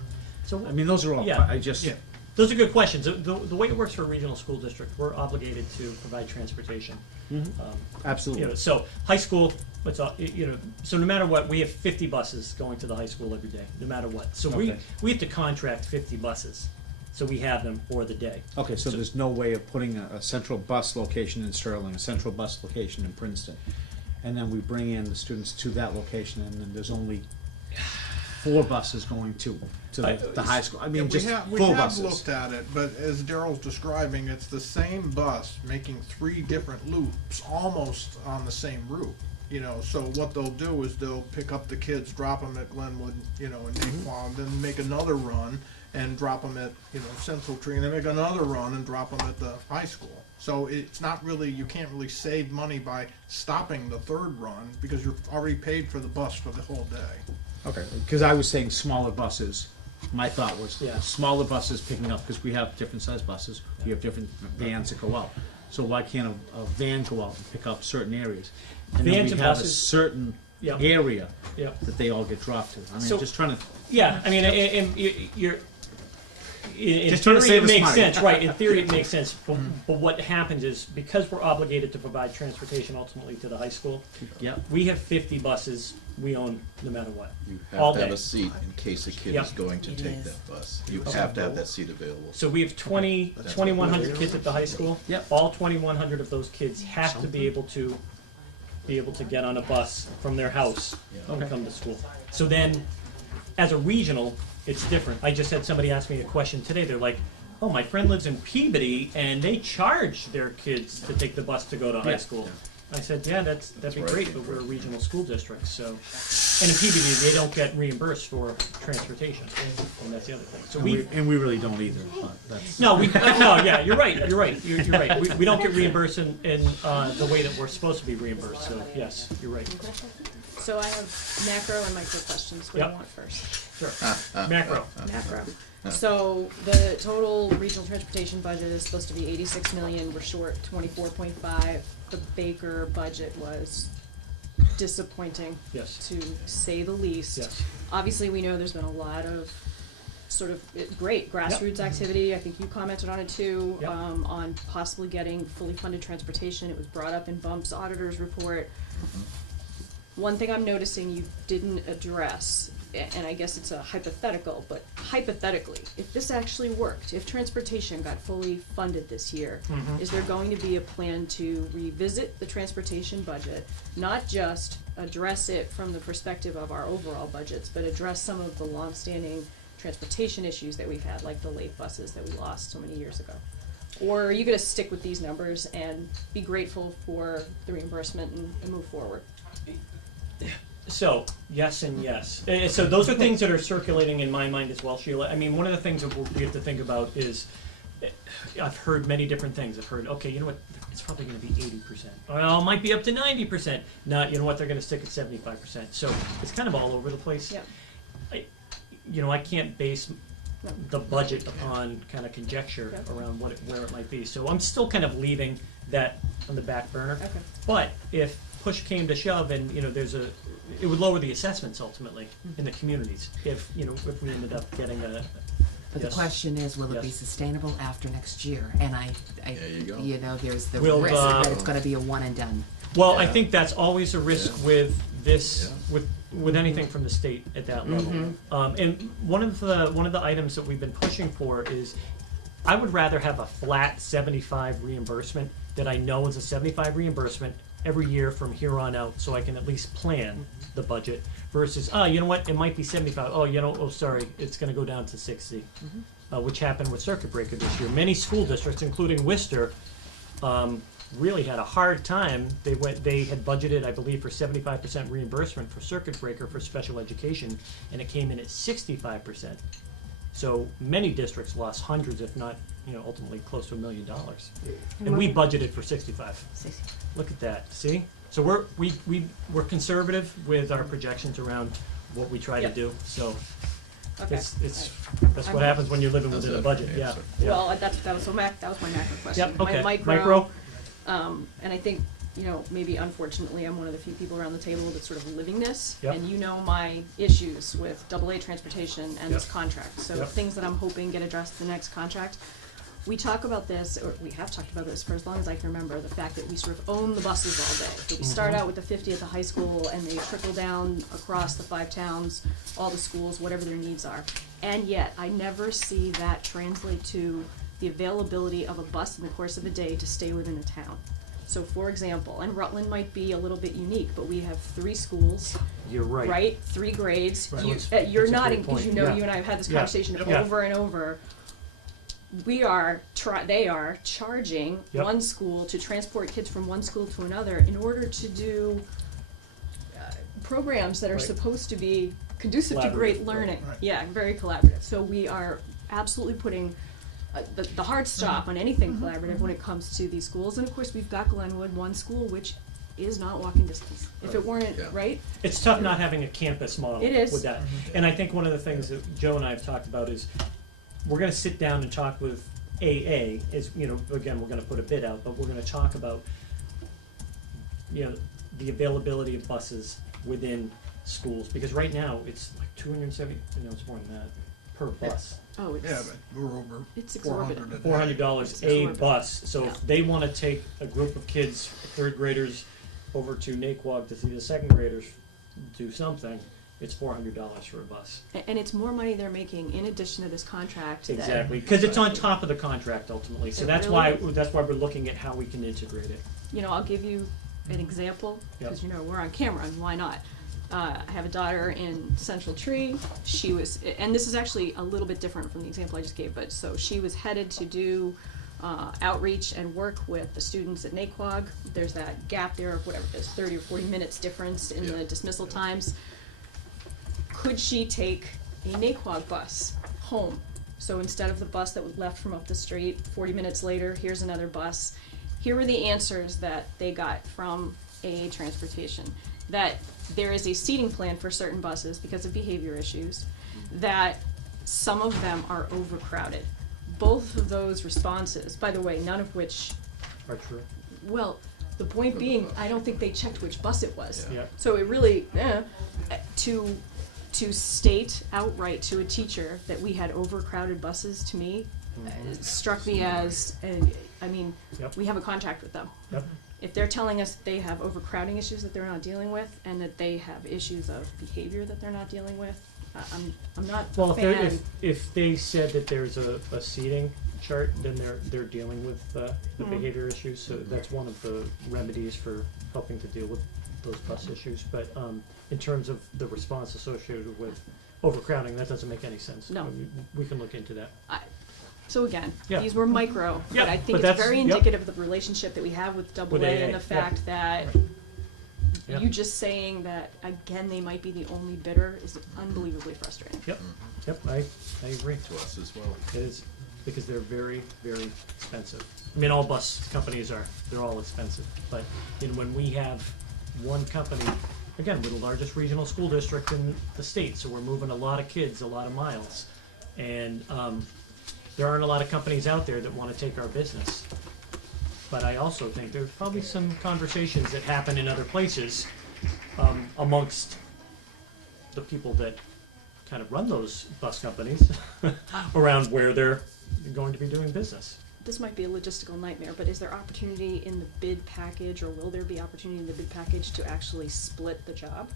so I mean, those are all, Yeah. I just, Yeah. those are good questions. The way it works for a regional school district, we're obligated to provide transportation. Absolutely. So high school, so no matter what, we have 50 buses going to the high school every day, no matter what. So Okay. we have to contract 50 buses, so we have them for the day. Okay, so there's no way of putting a central bus location in Sterling, a central bus location in Princeton, and then we bring in the students to that location, and then there's only 4 buses going to the high school. I Yeah, mean, just we full have buses. looked at it, but as Daryl's describing, it's the same bus making 3 different loops, almost on the same route. You know, so what they'll do is they'll pick up the kids, drop them at Glenwood, and Naquan, then make another run and drop them at, Central Tree, and then make another run and drop them at the high school. So it's not really, you can't really save money by stopping the 3rd run because you're already paid for the bus for the whole day. Okay, because I was saying smaller buses. My thought was Yeah. smaller buses picking up, because we have different size buses, we have different vans that go out. So why can't a van go out and pick up certain areas? And then Vans we and have a buses- certain Yeah. area Yeah. that they all get dropped to. I mean, So- just trying to, Yeah, I mean, you're. In Just trying to theory, save it us makes money. sense, right? In theory, it makes sense. But what happens is because we're obligated to provide transportation ultimately to the high school, yep. we have 50 buses we own no matter what. You All have to have day. a seat in case a kid Yep. is going to It take is. that bus. You have to have that seat available. So we have 2,100 kids at the high school. Yep. All 2,100 of those kids have to be able to get on a bus from their house and come to school. So then, as a regional, it's different. I just had somebody ask me a question today. They're like, "Oh, my friend lives in Peabody, and they charge their kids to take the bus to go to high Yeah. school." I said, "Yeah, that'd be right. great, but we're a regional school district, so." And in Peabody, they don't get reimbursed for transportation, and that's the other thing. So And we really don't either, but that's. no, yeah, you're right. You're right. We don't get reimbursed in the way that we're supposed to be reimbursed. So yes, you're right. So I have macro and micro questions. What do Yep. you want first? Sure. Macro. Macro. So the total regional transportation budget is supposed to be 86 million. We're short 24.5. The Baker budget was disappointing, Yes. to say the least. Yes. Obviously, we know there's been a lot of sort of great grassroots activity. I think you commented on it too, Yep. on possibly getting fully funded transportation. It was brought up in Bump's auditor's report. One thing I'm noticing you didn't address, and I guess it's a hypothetical, but hypothetically, if this actually worked, if transportation got fully funded this year, is there going to be a plan to revisit the transportation budget, not just address it from the perspective of our overall budgets, but address some of the longstanding transportation issues that we've had, like the late buses that we lost so many years ago? Or are you gonna stick with these numbers and be grateful for the reimbursement and move forward? So yes and yes. So those are things that are circulating in my mind as well, Sheila. I mean, one of the things that we have to think about is I've heard many different things. I've heard, okay, you know what? It's probably going to be 80%. Well, it might be up to 90%. No, you know what? They're going to stick at 75%. So it's kind of all over the place. Yep. I can't base the budget upon kind of conjecture around where it might be. So I'm still kind of leaving that on the back burner. Okay. But if push came to shove, and it would lower the assessments ultimately in the communities if we ended up getting a. But Yes. the question is, will it be Yes. sustainable after next year? And There you go. There's the Will, risk that it's gonna be a one and done. Well, I Yeah. think that's always a risk with this, Yeah. with anything from the state at that level. And one of the items that we've been pushing for is, I would rather have a flat 75 reimbursement that I know is a 75 reimbursement every year from here on out, so I can at least plan the budget, versus, you know what, it might be 75, sorry, it's gonna go down to 60, which happened with circuit breaker this year. Many school districts, including Worcester, really had a hard time. They had budgeted, I believe, for 75% reimbursement for circuit breaker for special education, and it came in at 65%. So many districts lost hundreds, if not, ultimately close to $1 million. And we budgeted for 65. Look at that, see? So we're conservative with our projections around what we try to Yep. do, so Okay. that's what happens when you're living How's within a that budget, for an yeah. answer? yeah. Well, that was my macro question. Yep, okay. My Micro? and I think you know, maybe unfortunately, I'm one of the few people around the table that's sort of living this. Yep. And you know my issues with AA transportation and this Yep. contract. So Yep. things that I'm hoping get addressed in the next contract. We talk about this, or we have talked about this for as long as I can remember, the fact that we sort of own the buses all day. That we start out with the 50 at the high school and they trickle down across the 5 towns, all the schools, whatever their needs are. And yet, I never see that translate to the availability of a bus in the course of a day to stay within a town. So for example, and Rutland might be a little bit unique, but we have 3 schools, You're right. right? 3 grades. Right. You, That's- you're that's a nodding great because you point. know Yeah. you and I have had this Yeah. conversation Yeah. over and over. They are charging Yep. one school to transport kids from one school to another in order to do programs that are Right. supposed to be conducive to great Collaborative, learning. right. Yeah, very collaborative. So we are absolutely putting the hard stop on anything collaborative when it comes to these schools. And of course, we've got Glenwood, one school, which is not walking distance. If it weren't, Yeah. right? It's tough not having a campus model It is. with that. And I think one of the things that Joe and I have talked about is we're gonna sit down and talk with AA, is, you know, again, we're gonna put a bid out, but we're gonna talk about, you know, the availability of buses within schools, because right now, it's like 270, no, it's more than that, per bus. Oh, it's, Yeah, but we're over it's 400 exorbitant. a day. $400 It's a exorbitant. bus, so Yeah. if they wanna take a group of kids, 3rd graders, over to Naquag to see the 2nd graders do something, it's $400 for a bus. And it's more money they're making in addition to this contract. that- Exactly, because it's on top of the contract ultimately, so It that's really- why we're looking at how we can integrate it. You know, I'll give you an example, because Yep. you know, we're on camera, and why not? I have a daughter in Central Tree. She was, and this is actually a little bit different from the example I just gave, but so she was headed to do outreach and work with the students at Naquag. There's that gap there of whatever it is, 30 or 40 minutes difference in the dismissal times. Could she take a Naquag bus home? So instead of the bus that was left from up the street, 40 minutes later, here's another bus. Here were the answers that they got from AA Transportation. That there is a seating plan for certain buses because of behavior issues, that some of them are overcrowded. Both of those responses, by the way, none of which, Are true. well, the point being, I don't think they checked which bus it was. Yeah. So it really, to state outright to a teacher that we had overcrowded buses, to me, struck me as, I mean, Yep. we have a contract with them. Yep. If they're telling us they have overcrowding issues that they're not dealing with, and that they have issues of behavior that they're not dealing with, I'm not Well, a fan. if they said that there's a seating chart, then they're dealing with the behavior issues, so that's one of the remedies for helping to deal with those bus issues. But in terms of the response associated with overcrowding, that doesn't make any sense. No. We can look into that. So again, Yeah. these were micro, Yeah, but I but think it's that's- very yep. indicative of the relationship that we have with With AA and AA, the fact that Yeah. you just saying that, again, they might be the only bidder is unbelievably frustrating. Yep, I agree. To us as well. It is, because they're very, very expensive. I mean, all bus companies are, they're all expensive, but when we have one company, again, we're the largest regional school district in the state, so we're moving a lot of kids, a lot of miles. And there aren't a lot of companies out there that wanna take our business. But I also think there's probably some conversations that happen in other places, amongst the people that kind of run those bus companies around where they're going to be doing business. This might be a logistical nightmare, but is there opportunity in the bid package, or will there be opportunity in the bid package to actually split the job?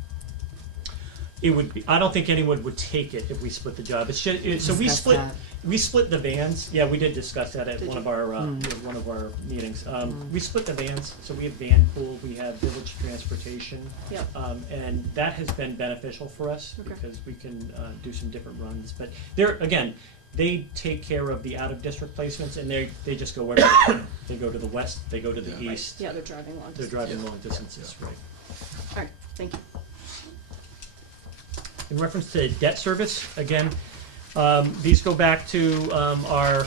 It would be, I don't think anyone would take it if we split the job. It's just, so we Discuss split, that. we split the vans. Yeah, we did discuss that at Did one you? of our, one of our meetings. We split the vans, so we have van pool, we have village transportation. Yep. And that has been beneficial for us Okay. because we can, do some different runs. But they're, again, they take care of the out-of-district placements, and they just go wherever. They go to the west, they go to the Yeah. east. Yeah, they're driving long They're distance. driving Yeah. long distances, right. Alright, thank you. In reference to debt service, again, these go back to our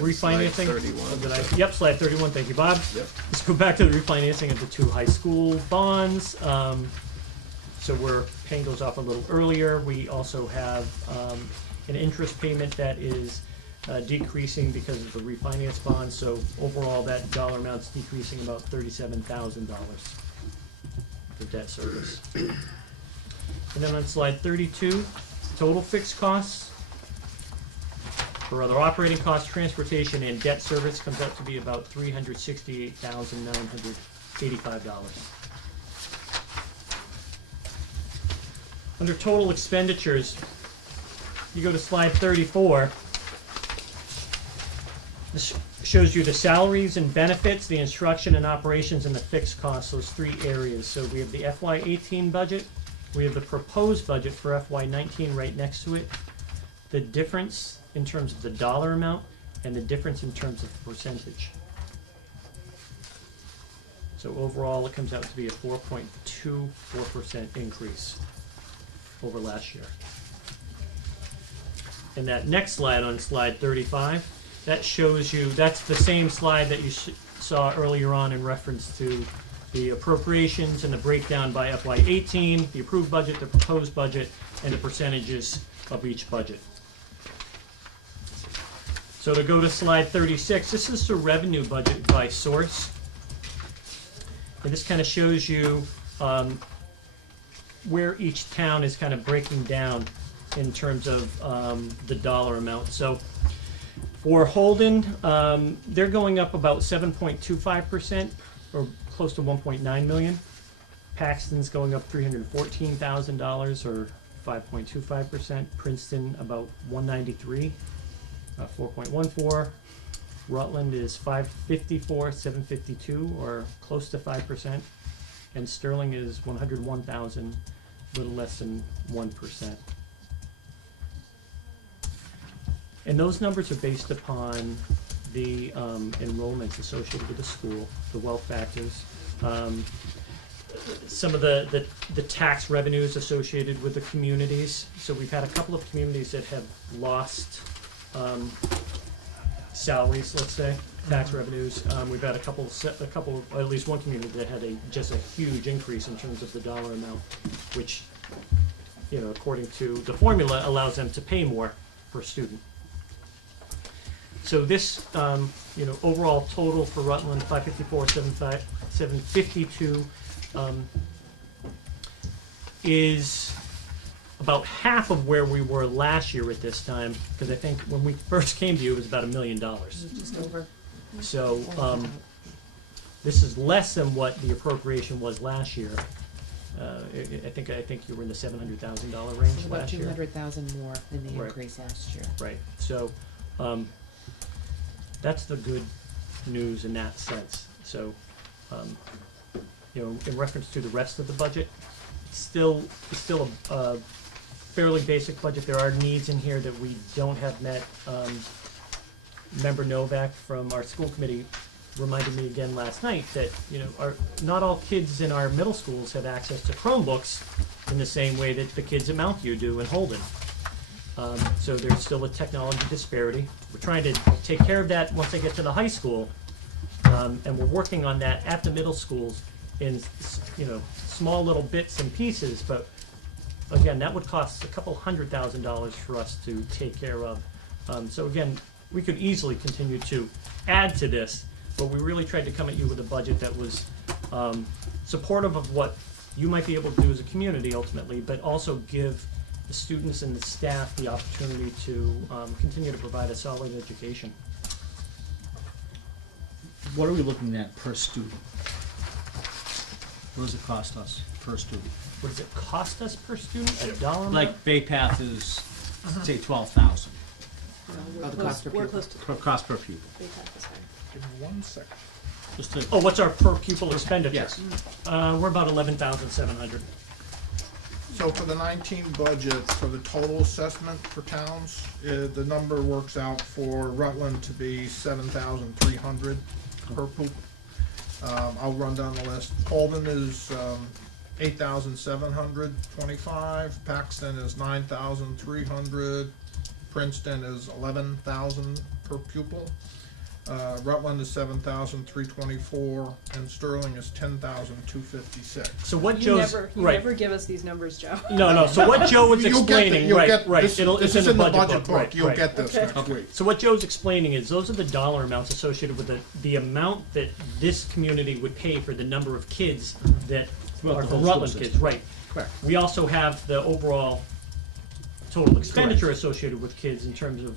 We have slide refinancing. 31. Yep, slide 31, thank you, Bob. Yep. Let's go back to the refinancing of the 2 high school bonds. So we're paying those off a little earlier. We also have an interest payment that is decreasing because of the refinance bond, so overall that dollar amount's decreasing about $37,000 for debt service. And then on slide 32, total fixed costs. For other operating costs, transportation, and debt service comes out to be about $368,985. Under total expenditures, you go to slide 34. This shows you the salaries and benefits, the instruction and operations, and the fixed costs, those three areas. So we have the FY18 budget, we have the proposed budget for FY19 right next to it, the difference in terms of the dollar amount, and the difference in terms of percentage. So overall, it comes out to be a 4.24% increase over last year. And that next slide, on slide 35, that shows you, that's the same slide that you saw earlier on in reference to the appropriations and the breakdown by FY18, the approved budget, the proposed budget, and the percentages of each budget. So to go to slide 36, this is the revenue budget by source. And this kind of shows you where each town is kind of breaking down in terms of the dollar amount. So for Holden, they're going up about 7.25%, or close to 1.9 million. Paxton's going up $314,000, or 5.25%. Princeton about 193, 4.14. Rutland is 554, 752, or close to 5%. And Sterling is 101,000, a little less than 1%. And those numbers are based upon the enrollments associated with the school, the wealth factors, some of the tax revenues associated with the communities. So we've had a couple of communities that have lost salaries, let's say, tax revenues. We've had a couple, or at least one community that had just a huge increase in terms of the dollar amount, which, you know, according to the formula, allows them to pay more per student. So this, you know, overall total for Rutland, 554, 752, is about half of where we were last year at this time, because I think when we first came to you, it was about $1 million. Just over. So this is less than what the appropriation was last year. I think you were in the $700,000 range About last year. 200,000 more than the Right. increase last year. Right. So that's the good news in that sense. So you know, in reference to the rest of the budget, it's still a fairly basic budget. There are needs in here that we don't have met. Member Novak from our school committee reminded me again last night that, you know, not all kids in our middle schools have access to Chromebooks in the same way that the kids at Mount View do in Holden. So there's still a technology disparity. We're trying to take care of that once they get to the high school, and we're working on that at the middle schools in, you know, small little bits and pieces. But again, that would cost a couple $100,000 for us to take care of. So again, we could easily continue to add to this, but we really tried to come at you with a budget that was supportive of what you might be able to do as a community ultimately, but also give the students and the staff the opportunity to continue to provide a solid education. What are we looking at per student? What does it cost us per student? What does it cost us per student? A dollar amount? Like Bay Path is, say, 12,000 Oh, the cost per We're pupil. close to per cost per pupil. Give me 1 second. Just to, Oh, what's our per pupil expenditure? yes. We're about 11,700. So for the 19 budget, for the total assessment for towns, the number works out for Rutland to be 7,300 per pupil. I'll run down the list. Holden is 8,725. Paxton is 9,300. Princeton is 11,000 per pupil. Rutland is 7,324, and Sterling is 10,256. So what You Joe's, never, you right. never give us these numbers, Joe. No, so what Joe was You'll get explaining, you'll right, get right, this, it's this is in the budget book, right, You'll right. get this Okay. next week. So what Joe's explaining is, those are the dollar amounts associated with the amount that this community would pay for the number of kids that Throughout are the the whole school Rutland kids, system. right. Correct. We also have the overall total expenditure associated with kids in terms of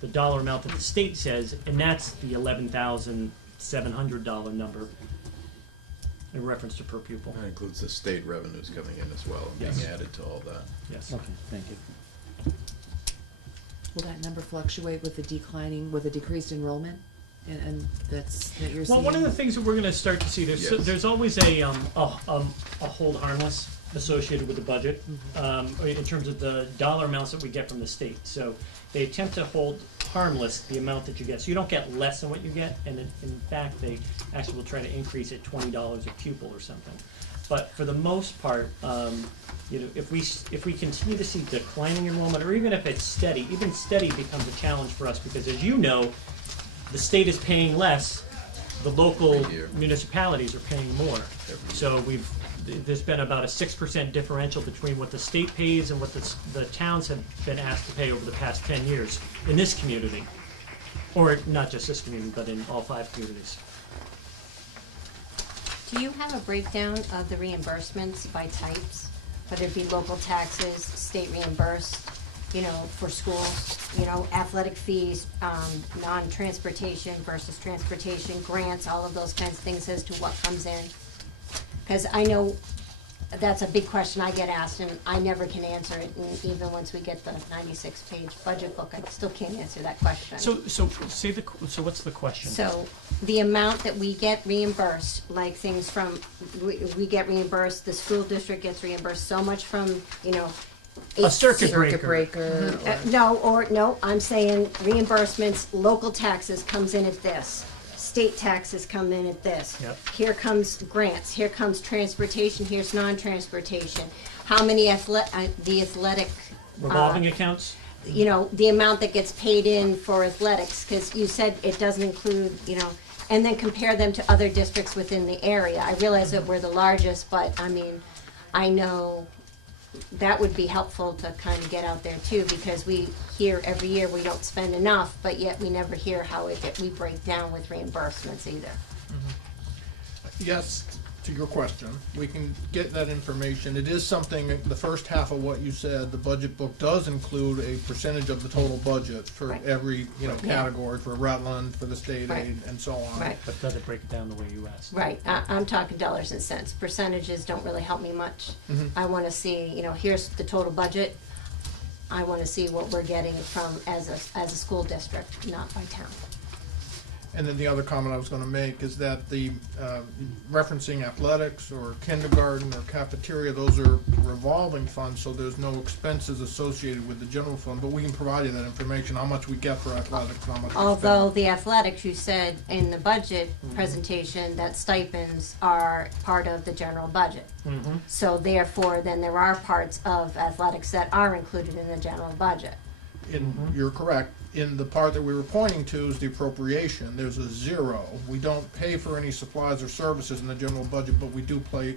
the dollar amount that the state says, and that's the $11,700 number in reference to per pupil. That includes the state revenues coming in as well, and being Yes. added to all that. Yes. Okay, thank you. Will that number fluctuate with the decreased enrollment? And that you're seeing? Well, one of the things that we're gonna start to see, Yes. there's always a hold harmless associated with the budget, in terms of the dollar amounts that we get from the state. So they attempt to hold harmless the amount that you get, so you don't get less than what you get, and in fact, they actually will try to increase it $20 a pupil or something. But for the most part, if we continue to see declining enrollment, or even if it's steady, even steady becomes a challenge for us, because as you know, the state is paying less, the local Every year. municipalities are paying more. Every year. So there's been about a 6% differential between what the state pays and what the towns have been asked to pay over the past 10 years in this community. Or not just this community, but in all 5 communities. Do you have a breakdown of the reimbursements by types? Whether it be local taxes, state reimbursed, for schools, athletic fees, non-transportation versus transportation, grants, all of those kinds of things as to what comes in? Because I know that's a big question I get asked, and I never can answer it, and even once we get the 96-page budget book, I still can't answer that question. So what's the question? So, the amount that we get reimbursed, like things from, we get reimbursed, the school district gets reimbursed so much from, A circuit Circuit breaker. breaker. No, I'm saying reimbursements, local taxes comes in at this. State taxes come in at this. Yep. Here comes grants, here comes transportation, here's non-transportation. How many the athletic, Revolving accounts? the amount that gets paid in for athletics, because you said it doesn't include, and then compare them to other districts within the area. I realize that we're the largest, but I know that would be helpful to kind of get out there too, because we hear every year we don't spend enough, but yet we never hear how we break down with reimbursements either. Yes, to your question, we can get that information. It is something, the first half of what you said, the budget book does include a percentage of the total budget for Right. every, category, for Rutland, for the state Right. aid, and so on. Right. But does it break it down the way you asked? Right, I'm talking dollars and cents. Percentages don't really help me much. Mhm. I wanna see, here's the total budget. I wanna see what we're getting from, as a school district, not by town. And then the other comment I was gonna make is that the, referencing athletics or kindergarten or cafeteria, those are revolving funds, so there's no expenses associated with the general fund, but we can provide you that information, how much we get for athletics, and how much we spend. Although the athletics, you said in the budget presentation that stipends are part of the general budget. Mm-hmm. So therefore, then there are parts of athletics that are included in the general budget. And you're correct, in the part that we were pointing to is the appropriation, there's a zero. We don't pay for any supplies or services in the general budget, but we do pay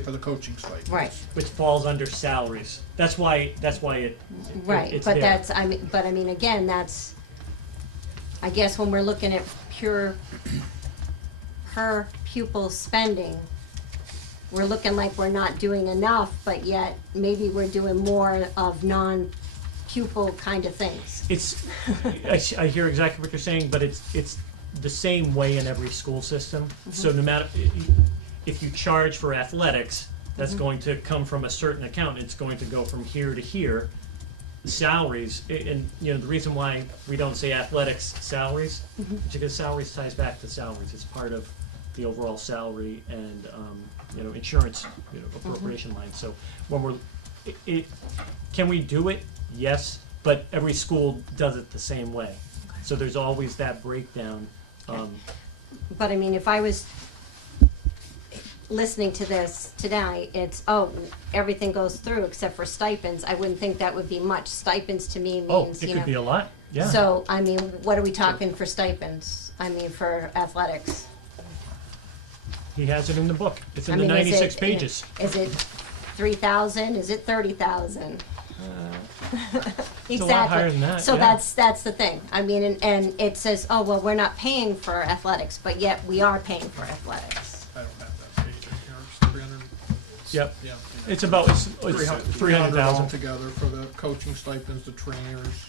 for the coaching stipends. Right, Which falls under salaries. That's why it. right, it's but there. that's, again, that's, I guess when we're looking at pure per pupil spending, we're looking like we're not doing enough, but yet maybe we're doing more of non-pupil kind of things. I hear exactly what you're saying, but it's the same way in every school system. So no matter, if you charge for athletics, that's going to come from a certain account. It's going to go from here to here. Salaries, and the reason why we don't say athletics salaries, is because salaries ties back to salaries. It's part of the overall salary and insurance appropriation line. So when we're, can we do it? Yes, but every school does it the same way. So there's always that breakdown. But if I was listening to this today, it's, everything goes through except for stipends. I wouldn't think that would be much. Stipends to me Oh, means, it could be a lot. Yeah. So, I mean, what are we talking for stipends? I mean, for athletics? He has it in the book. It's in I the mean, 96 pages. Is it 3,000? Is it 30,000? It's a lot higher than that, So yeah. that's the thing. I mean, and it says, oh, well, we're not paying for athletics, but yet we are paying for athletics. I don't have that page in here, it's 300. Yep. Yeah. It's about, it's 300,000. altogether for the coaching stipends, the trainers.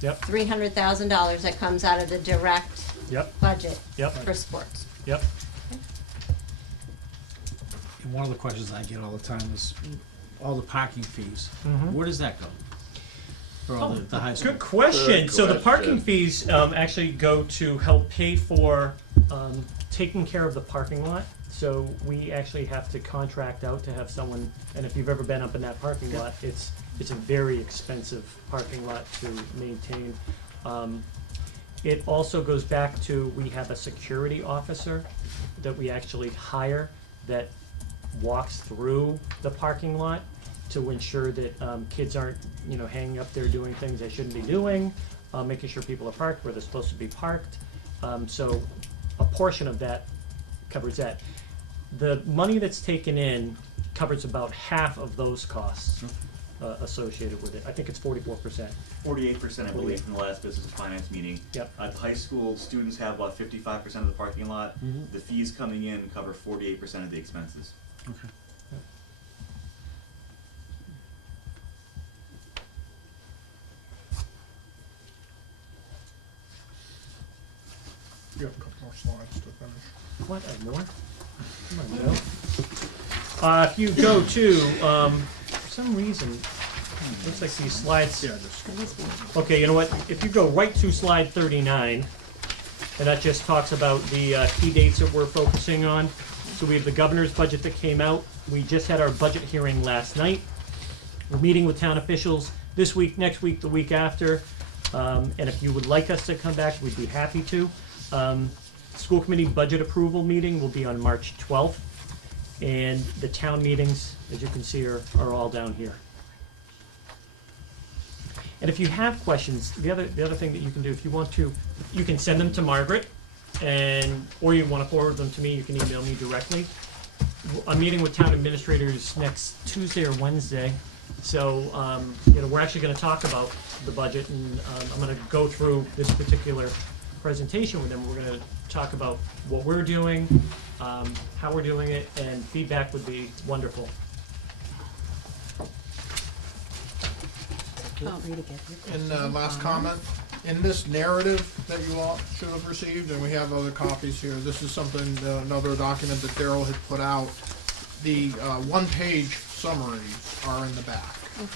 Yep, $300,000 that comes out of the direct yep, budget yep, for sports. yep. And one of the questions I get all the time is all the parking fees. Mhm. Where does that go? For all the high school? Good question. Good So the question. parking fees actually go to help pay for taking care of the parking lot. So we actually have to contract out to have someone, and if you've ever been up in that parking lot, it's a very expensive parking lot to maintain. It also goes back to, we have a security officer that we actually hire that walks through the parking lot to ensure that kids aren't, hanging up there doing things they shouldn't be doing, making sure people are parked where they're supposed to be parked. So a portion of that covers that. The money that's taken in covers about half of those costs associated with it. I think it's 44%. 48%, I believe, from the last business and finance meeting. Yep. At the high school, students have about 55% of the parking lot. Mhm. The fees coming in cover 48% of the expenses. Okay. You have a couple more slides to finish. What, and more? Come on, Joe. If you go to, for some reason, looks like these slides. Yeah, just. Okay, you know what? If you go right to slide 39, and that just talks about the key dates that we're focusing on. So we have the governor's budget that came out. We just had our budget hearing last night. We're meeting with town officials this week, next week, the week after. And if you would like us to come back, we'd be happy to. School committee budget approval meeting will be on March 12th. And the town meetings, as you can see, are all down here. And if you have questions, the other thing that you can do, if you want to, you can send them to Margaret, or you want to forward them to me, you can email me directly. I'm meeting with town administrators next Tuesday or Wednesday, so we're actually going to talk about the budget, and I'm going to go through this particular presentation with them. We're going to talk about what we're doing, how we're doing it, and feedback would be wonderful. And last comment, in this narrative that you all should have received, and we have other copies here, this is something, another document that Daryl had put out. The one-page summaries are in the back.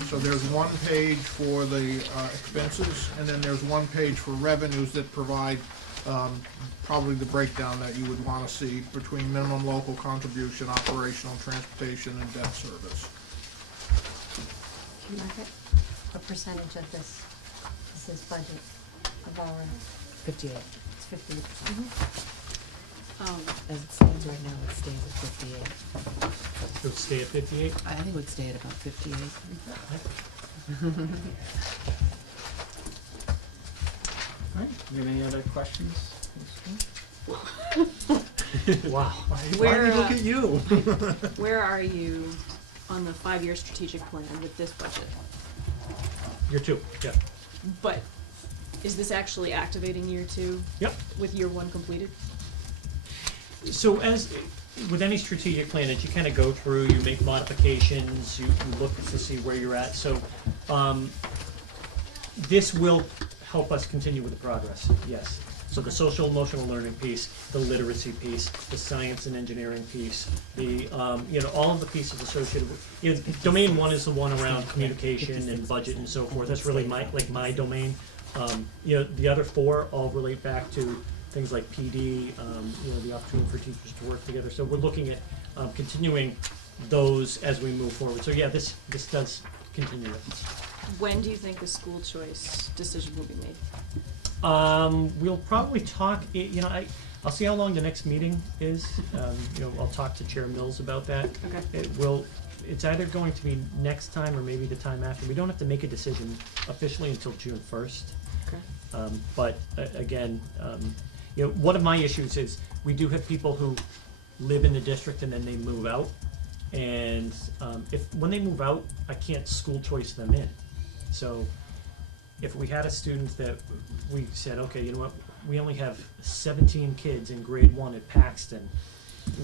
So there's one page for the expenses, and then there's one page for revenues that provide probably the breakdown that you would want to see between minimum local contribution, operational, transportation, and debt service. Margaret, what percentage of this is this budget of our, 58. it's 50%? As it stands right now, it stays at 58. So stay at 58? I think it would stay at about 58. All right, do you have any other questions? Wow. Where, Look at you. where are you on the 5-year strategic plan with this budget? Year 2, yeah. But is this actually activating year 2 Yep. with year 1 completed? So as, with any strategic plan, as you kind of go through, you make modifications, you look to see where you're at. So this will help us continue with the progress, yes. So the social emotional learning piece, the literacy piece, the science and engineering piece, the, all of the pieces associated with, domain 1 is the one around communication and budget and so forth. That's really my domain. The other 4 all relate back to things like PD, the opportunity for teachers to work together. So we're looking at continuing those as we move forward. So yeah, this does continue it. When do you think the school choice decision will be made? We'll probably talk, I'll see how long the next meeting is. I'll talk to Chair Mills about that. Okay. It's either going to be next time or maybe the time after. We don't have to make a decision officially until June 1st. Okay. But again, you know, one of my issues is we do have people who live in the district and then they move out. And when they move out, I can't school choice them in. So if we had a student that we said, okay, you know what, we only have 17 kids in grade 1 at Paxton,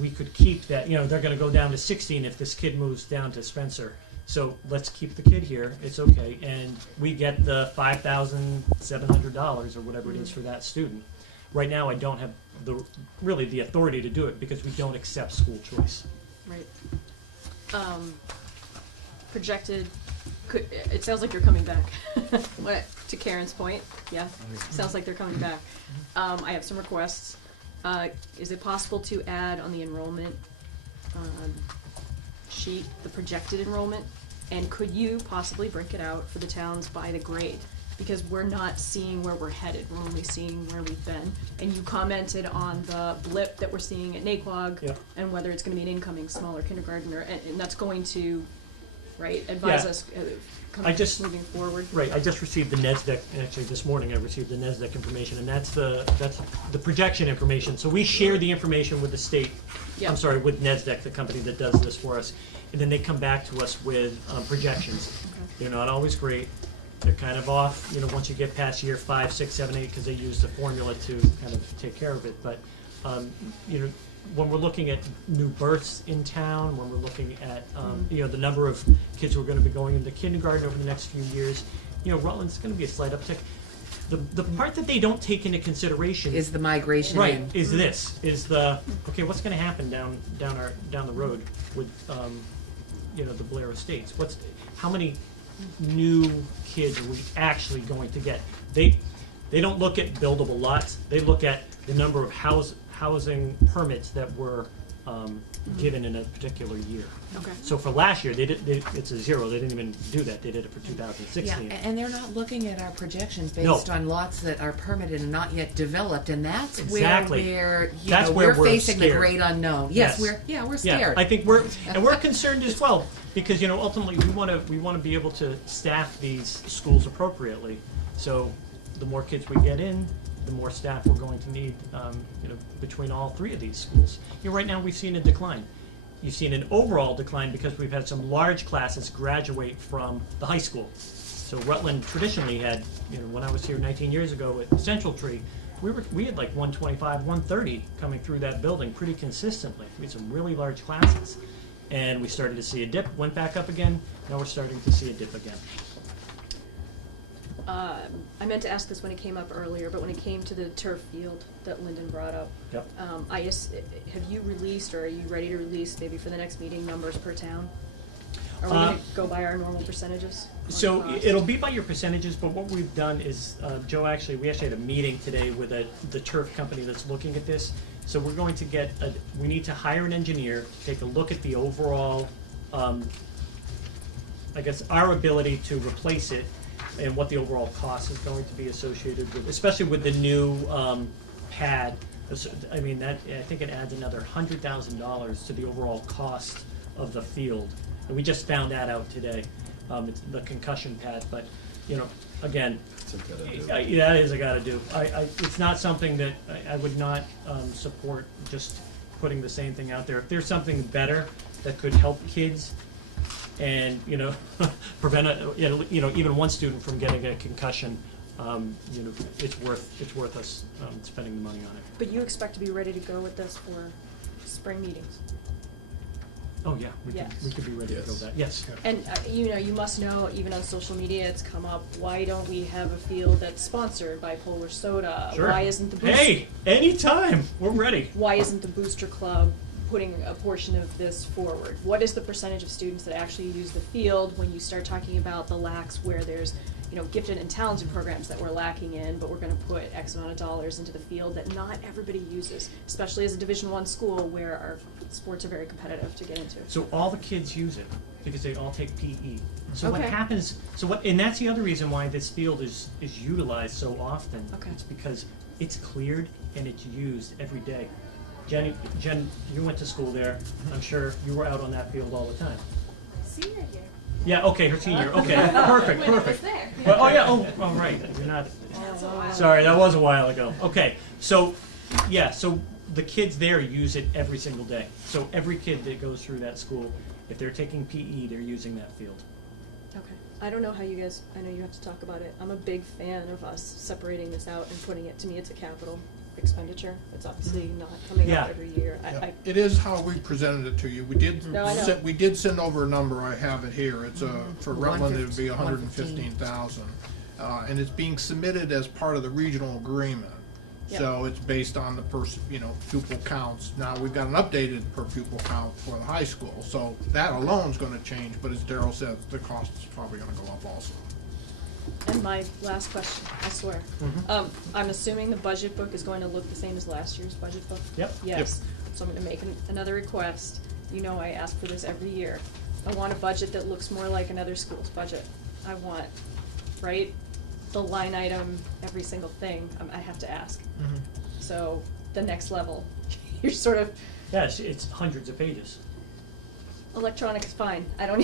we could keep that, you know, they're gonna go down to 16 if this kid moves down to Spencer. So let's keep the kid here, it's okay, and we get the $5,700 or whatever it is for that student. Right now, I don't have really the authority to do it because we don't accept school choice. Right. Projected, it sounds like you're coming back. What, to Karen's point, yeah, sounds like they're coming back. I have some requests. Is it possible to add on the enrollment sheet the projected enrollment? And could you possibly break it out for the towns by the grade? Because we're not seeing where we're headed, we're only seeing where we've been. And you commented on the blip that we're seeing at Naquag, Yeah. and whether it's gonna be an incoming smaller kindergartner, and that's going to, right, advise Yeah. us moving forward. Right, I just received the NESDEC, actually this morning I received the NESDEC information, and that's the projection information. So we share the information with the state, Yeah. I'm sorry, with NESDEC, the company that does this for us. And then they come back to us with projections. Okay. They're not always great, they're kind of off, you know, once you get past year 5, 6, 7, 8, because they use the formula to kind of take care of it. But, you know, when we're looking at new births in town, when we're looking at, you know, the number of kids who are gonna be going into kindergarten over the next few years, you know, Rutland's gonna be a slight uptick. The part that they don't take into consideration Is the migration right, in. is this, is okay, what's gonna happen down the road with, you know, the Blair Estates? How many new kids are we actually going to get? They don't look at buildable lots, they look at the number of housing permits that were given in a particular year. Okay. So for last year, it's a 0, they didn't even do that, they did it for Yeah, 2016. and they're not looking at our projections No. based on lots that are permitted and not yet developed, and that's Exactly. where That's we're where we're facing the scared. great unknown. Yes, Yes. we're Yeah, scared. I think we're concerned as well, because, you know, ultimately, we wanna be able to staff these schools appropriately. So the more kids we get in, the more staff we're going to need, you know, between all 3 of these schools. You know, right now, we've seen a decline. You've seen an overall decline because we've had some large classes graduate from the high school. So Rutland traditionally had, you know, when I was here 19 years ago at Central Tree, we had like 125, 130 coming through that building pretty consistently. We had some really large classes. And we started to see a dip, went back up again, now we're starting to see a dip again. I meant to ask this when it came up earlier, but when it came to the turf field that Lyndon brought up, Yep. have you released, or are you ready to release, maybe for the next meeting, numbers per town? Are we gonna go by our normal percentages? on the So cost? it'll be by your percentages, but what we've done is, Joe, we actually had a meeting today with the turf company that's looking at this. So we're going to we need to hire an engineer to take a look at the overall, I guess, our ability to replace it and what the overall cost is going to be associated with, especially with the new pad. I mean, I think it adds another $100,000 to the overall cost of the field. And we just found that out today. It's the concussion pad, but, you know, again, yeah, it is a gotta do. It's not something that I would not support, just putting the same thing out there. If there's something better that could help kids and, you know, prevent you know, even one student from getting a concussion, you know, it's worth us spending the money on it. But you expect to be ready to go with this for spring meetings? Oh, yeah, we Yes. could be ready to go with Yes. that, yes. And, you know, you must know, even on social media, it's come up, why don't we have a field that's sponsored by Polar Soda? Sure. Why isn't the booster? Hey, anytime, we're ready. Why isn't the booster club putting a portion of this forward? What is the percentage of students that actually use the field when you start talking about the lacks where there's, you know, gifted and talented programs that we're lacking in, but we're gonna put X amount of dollars into the field that not everybody uses, especially as a Division I school where our sports are very competitive to get into. So all the kids use it because they all take PE. So what Okay. happens? And that's the other reason why this field is utilized so often. Okay. It's because it's cleared and it's used every day. Jen, you went to school there. I'm sure you were out on that field all the time. Senior year. Yeah. Okay. Her senior. Okay. Perfect. When it was Perfect. there. Well, oh yeah. Oh, right. You're not. Sorry, that was a while ago. Okay, so, yeah, so the kids there use it every single day. So every kid that goes through that school, if they're taking PE, they're using that field. Okay. I don't know how you guys, I know you have to talk about it. I'm a big fan of us separating this out and putting it, to me, it's a capital expenditure. It's obviously not coming Yeah. out every year. Yeah, it is how we presented it to you. We did, No, I know. we did send over a number, I have it here. It's for Rutland, it would be 115. 115,000. And it's being submitted as part of the regional agreement. Yep. So it's based on the pupil counts. Now, we've got an updated per pupil count for the high school, so that alone's gonna change, but as Daryl said, the cost is probably gonna go up also. And my last question, I swear. I'm assuming the budget book is going to look the same as last year's budget book? Yep. Yes. So I'm gonna make another request. You know I ask for this every year. I want a budget that looks more like another school's budget. I want, right, the line item, every single thing, I have to ask. So the next level, you're sort of, Yeah, it's hundreds of pages. electronic is fine. I don't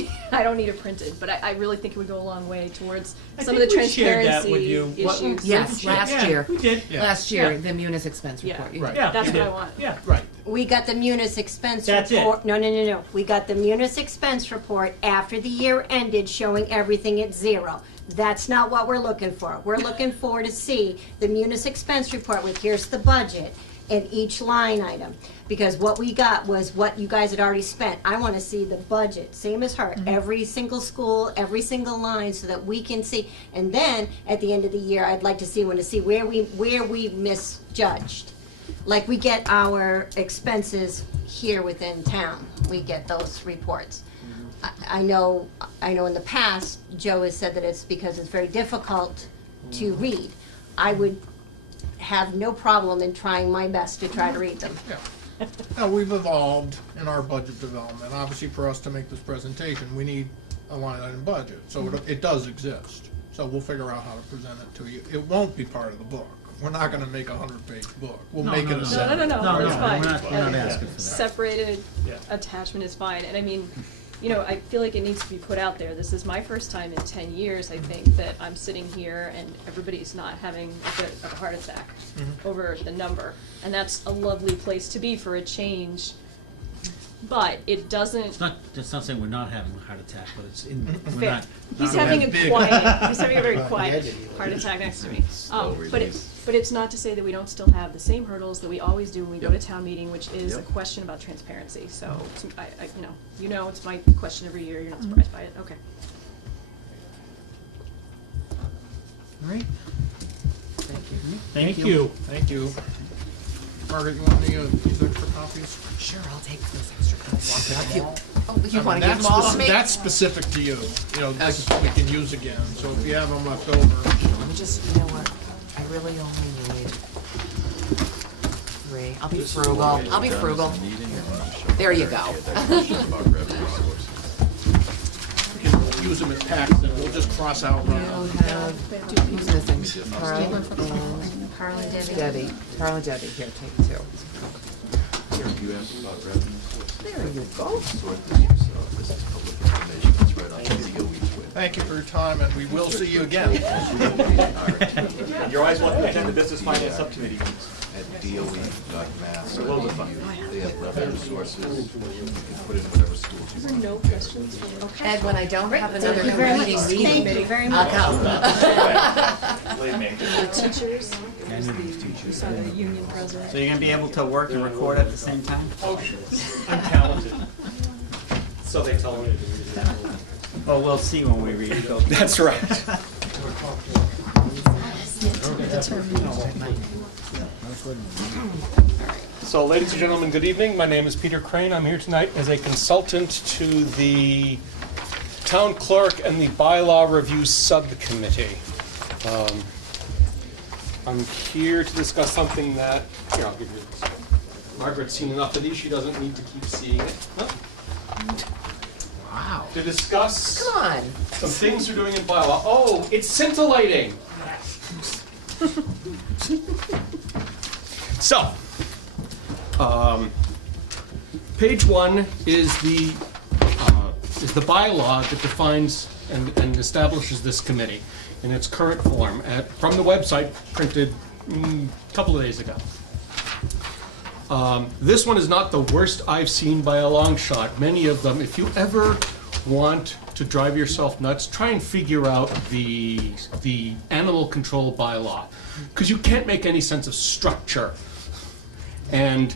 need it printed, but I really think it would go a long way towards I some of the think we shared that transparency with you. issues. Yes, last Yeah, year. we did. Yeah. Last year, Yeah. the Munis expense Yeah. report. Right. Yeah, That's we what I did. want. Yeah. Right. We got the Munis expense That's it. report. No. We got the Munis expense report after the year ended showing everything at zero. That's not what we're looking for. We're looking for to see the Munis expense report with here's the budget and each line item. Because what we got was what you guys had already spent. I want to see the budget, same as her, every single school, every single line, so that we can see. And then, at the end of the year, I'd like to see where we misjudged. Like we get our expenses here within town, we get those reports. I know in the past, Joe has said that it's because it's very difficult to read. I would have no problem in trying my best to try to read them. Yeah. Now, we've evolved in our budget development. Obviously, for us to make this presentation, we need a line item budget, so it does exist. So we'll figure out how to present it to you. It won't be part of the book. We're not gonna make a 100-page book. We'll No, make no, it a no. separate. No, that's fine. we're not asking for that. Separated Yeah. attachment is fine, and I mean, you know, I feel like it needs to be put out there. This is my first time in 10 years, I think, that I'm sitting here and everybody's not having a bit of a heart attack over the number. And that's a lovely place to be for a change, but it doesn't. It's not saying we're not having a heart attack, but it's in, we're Fair. not. He's not having a big. quiet, he's having a very quiet heart attack next to me. Slow But release. it's not to say that we don't still have the same hurdles that we always do when we go to town meeting, which is a Yep. question about transparency. So, you know, it's my question every year, you're not surprised by it, okay. All right. Thank you. Thank you. Margaret, you want these extra copies? Sure, I'll take those extra copies. Want them all? Oh, you want to give That's them all to me? That's specific to you. You know, this we can use again. So if you have them left over, Let me just, you know what, I really only need 3. I'll be frugal. I'll be frugal. There you go. we can use them as packs, and we'll just cross out. You have, who's missing? Carl and Carl and Debbie. Debbie. Carl and Debbie, here, take 2. You asked about revenue. There you go. Sort this, this is public information, it's right on the DOE's web. Thank you for your time, and we will see you again. And you're always welcome to attend the business finance subcommittee meetings. At doe.mass. They have revenue sources, you can put in whatever schools you want. No questions from, okay. Ed, when I don't have another Thank you very much. meeting, Thank you very I'll much. come. Believe me. The teachers, Yeah, I need these teachers. saw the union president. So you're gonna be able to work and record at the same time? I'm talented. So they tell me. Well, we'll see when we read it. That's right. So, ladies and gentlemen, good evening. My name is Peter Crane. I'm here tonight as a consultant to the Town Clerk and the Bylaw Review Subcommittee. I'm here to discuss something that, here, I'll give you this. Margaret's seen enough of these, she doesn't need to keep seeing it. Huh? Wow. To discuss Come on. some things we're doing in bylaw. Oh, it's scintillating. So, page 1 is the bylaw that defines and establishes this committee in its current form from the website printed a couple of days ago. This one is not the worst I've seen by a long shot. Many of them, if you ever want to drive yourself nuts, try and figure out the animal control bylaw, because you can't make any sense of structure. And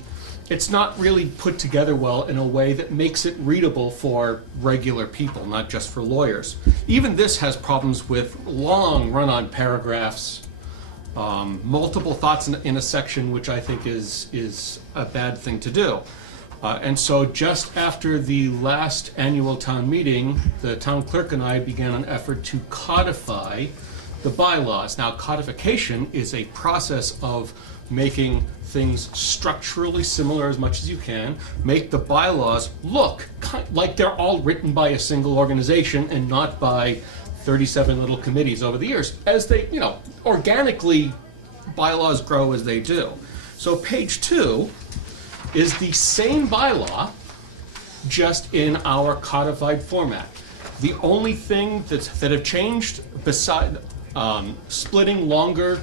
it's not really put together well in a way that makes it readable for regular people, not just for lawyers. Even this has problems with long run-on paragraphs, multiple thoughts in a section, which I think is a bad thing to do. And so just after the last annual town meeting, the town clerk and I began an effort to codify the bylaws. Now, codification is a process of making things structurally similar as much as you can, make the bylaws look like they're all written by a single organization and not by 37 little committees over the years. As they, organically, bylaws grow as they do. So page 2 is the same bylaw, just in our codified format. The only thing that have changed, beside splitting longer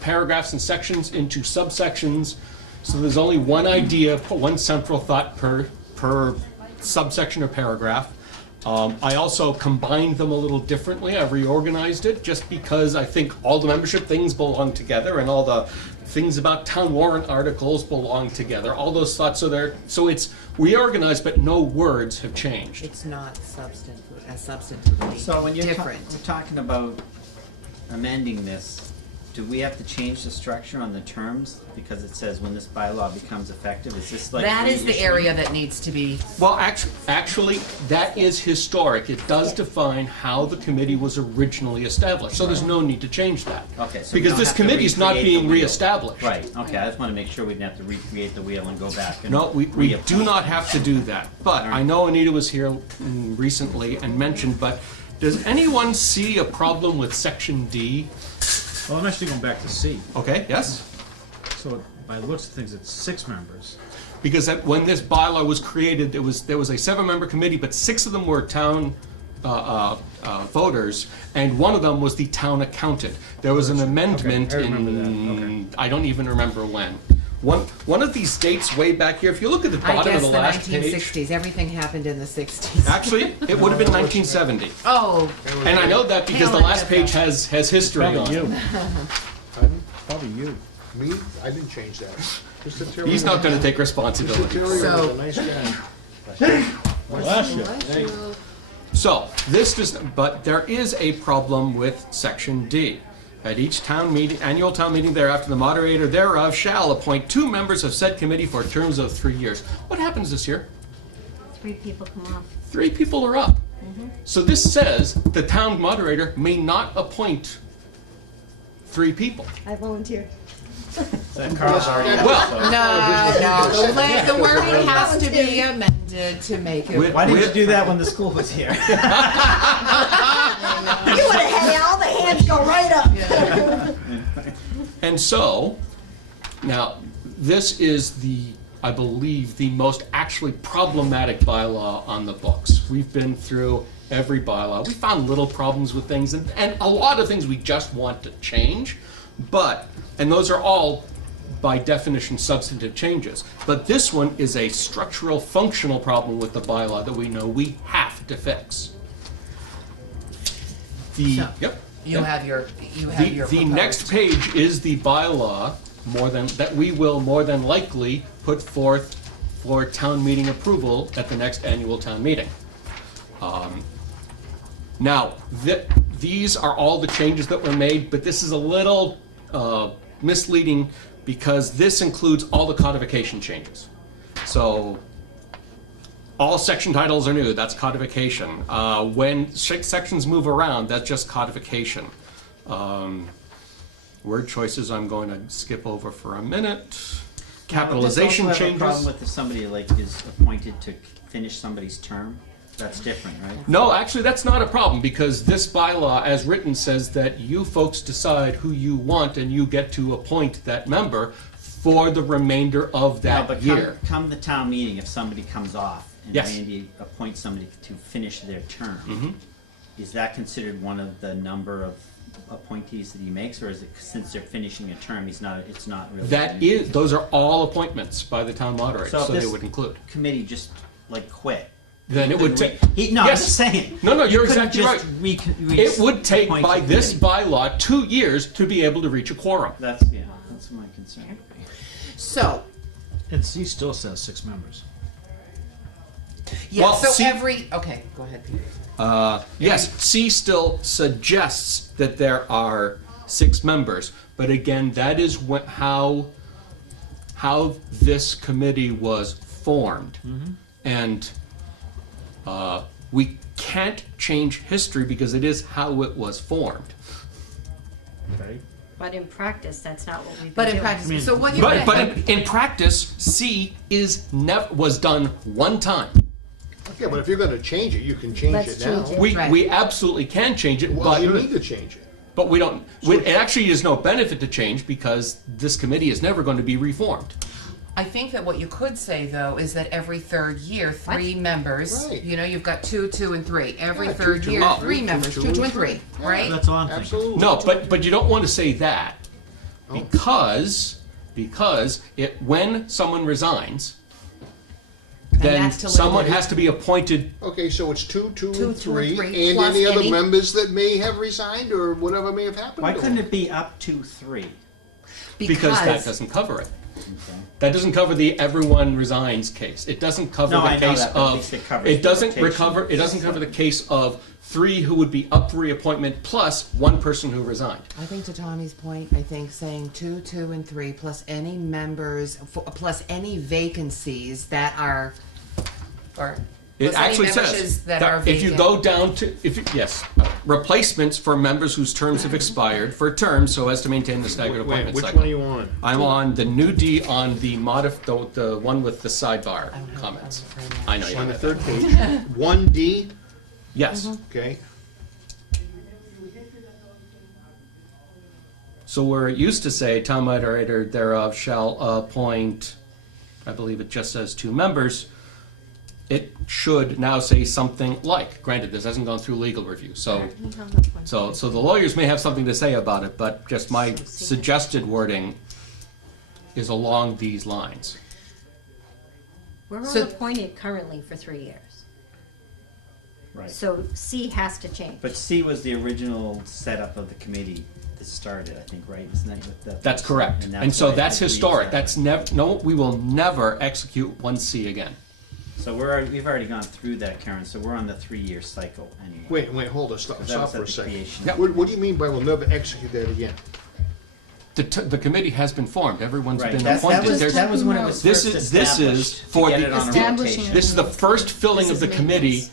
paragraphs and sections into subsections, so there's only one idea, one central thought per subsection or paragraph. I also combined them a little differently. I reorganized it just because I think all the membership things belong together and all the things about town warrant articles belong together. All those thoughts are there. So it's reorganized, but no words have changed. It's not substantively So when you're different. we're talking about amending this, do we have to change the structure on the terms? Because it says when this bylaw becomes effective, is this like... That is the reissuing? area that needs to be, Well, actually, that is historic. It does define how the committee was originally established, so there's no need to change that. Okay, so we Because don't this have to committee is not recreate the being wheel. reestablished. Right, okay, I just want to make sure we didn't have to recreate the wheel and go back and... No, we do reappoint. not have to do that. But I know Anita was here recently and mentioned, but does anyone see a problem with section D? Well, I'm actually going back to C. Okay, yes? So by the looks of things, it's 6 members. Because when this bylaw was created, there was a 7-member committee, but 6 of them were town voters, and one of them was the town accountant. There was an amendment Okay, I remember that. in, I don't even remember when. One of these dates way back here, if you look at the I bottom of guess, the the last page, 1960s. Everything happened in the 60s. actually, it would have been 1970. Oh, And I know that because the Hell, last page has history on Probably it. you. Pardon? Probably you. Me? I didn't change that. Mr. Terry He's not going to take Mr. responsibility. Terry was So- a nice guy. Bless you. So, this does, but there is a problem with section D. At each town meeting, annual town meeting thereafter, the moderator thereof shall appoint 2 members of said committee for terms of 3 years. What happens this year? 3 people come off. 3 people are up. So this says the town moderator may not appoint 3 people. I volunteer. That Carl's already... Well, the wording has to be amended to make it. With- Why didn't you do that when the school was here? You would have had all the hands go right up. and so, now, this is I believe, the most actually problematic bylaw on the books. We've been through every bylaw. We found little problems with things, and a lot of things we just want to change, and those are all, by definition, substantive changes. But this one is a structural, functional problem with the bylaw that we know we have to fix. So, You have your The next page is the bylaw that we will more than likely put forth for town meeting approval at the next annual town meeting. Now, these are all the changes that were made, but this is a little misleading because this includes all the codification changes. So, all section titles are new, that's codification. When sections move around, that's just codification. Word choices I'm going to skip over for a minute. Capitalization Does this also have a changes. problem with if somebody is appointed to finish somebody's term? That's different, right? No, actually, that's not a problem because this bylaw, as written, says that you folks decide who you want and you get to appoint that member for the remainder of that No, but year. come the town meeting, if somebody comes off, and Yes. Randy appoints somebody to finish their term, Mhm. is that considered one of the number of appointees that he makes, or is it since they're finishing a term, it's not really? That is, those are all appointments by the town moderator, So if so they this would include. committee just like quit? Then it would take. No, I'm Yes. just saying. No, no, He you're couldn't exactly just right. It would take appoint by a this committee. bylaw 2 years to be able to reach a quorum. That's my concern. So, And C still says 6 members. yeah, Well, so see- okay, go ahead, Peter. Yes, C still suggests that there are 6 members, but again, that is how this committee was formed. And we can't change history because it is how it was formed. Right? But in practice, that's not what we've been But doing. in practice, so what you're But, gonna, in practice, C was done one time. Okay, but if you're gonna change it, you can change Let's it now. change it. We Right. absolutely can change it, Well, but you need to change it. But we don't. It actually is no benefit to change because this committee is never going to be reformed. I think that what you could say, though, is that every third year, 3 members, Right. you know, you've got 2, 2, and 3. Every Yeah, third 2, year, 2, 3 2, members, 2, 2, and 3. 3, right? That's all I'm thinking. Absolutely. No, but you don't want to say that because when someone resigns, then that's to someone limit it. has to be appointed. Okay, so it's 2, 2, 2, and 2, and 3, 3, and plus any other any- members that may have resigned or whatever may have happened Why to couldn't them. it be up to 3? Because that doesn't cover it. Okay. That doesn't cover the everyone resigns case. It doesn't cover No, the I know case that, but at of. least it covers It doesn't the rotation. recover. It doesn't cover the case of 3 who would be up for reappointment plus 1 person who resigned. I think to Tommy's point, I think saying 2, 2, and 3, plus any members, plus any vacancies that are, or It plus any actually memberships says that are that if you vacant. go down to, replacements for members whose terms have expired for terms so as to maintain the staggered Wait, appointment which cycle. one are you on? I'm on the new D on the the one with the sidebar I don't have- comments. I'm afraid not. I know you On don't the have that. third page. 1D, Yes. okay. So where it used to say, town moderator thereof shall appoint, I believe it just says 2 members, it should now say something like, granted, this hasn't gone through legal review, so the lawyers may have something to say about it, but just my suggested wording is along these lines. We're all So- appointed currently for 3 years. Right. So C has to change. But C was the original setup of the committee that started, I think, right? Isn't that what the? That's correct. And so that's historic. That's never, we will never execute 1C again. So we've already gone through that, Karen, so we're on the 3-year cycle anyway. Wait, hold on, stop Because that was for a at the second. creation. Yeah. What do you mean by we'll never execute that again? The committee has been formed. Everyone's Right, been that appointed. was, There's- that was when it was This first is- this is established, for to get the- it on a Establishing rotation. This is the first filling This of the is committee, maintenance.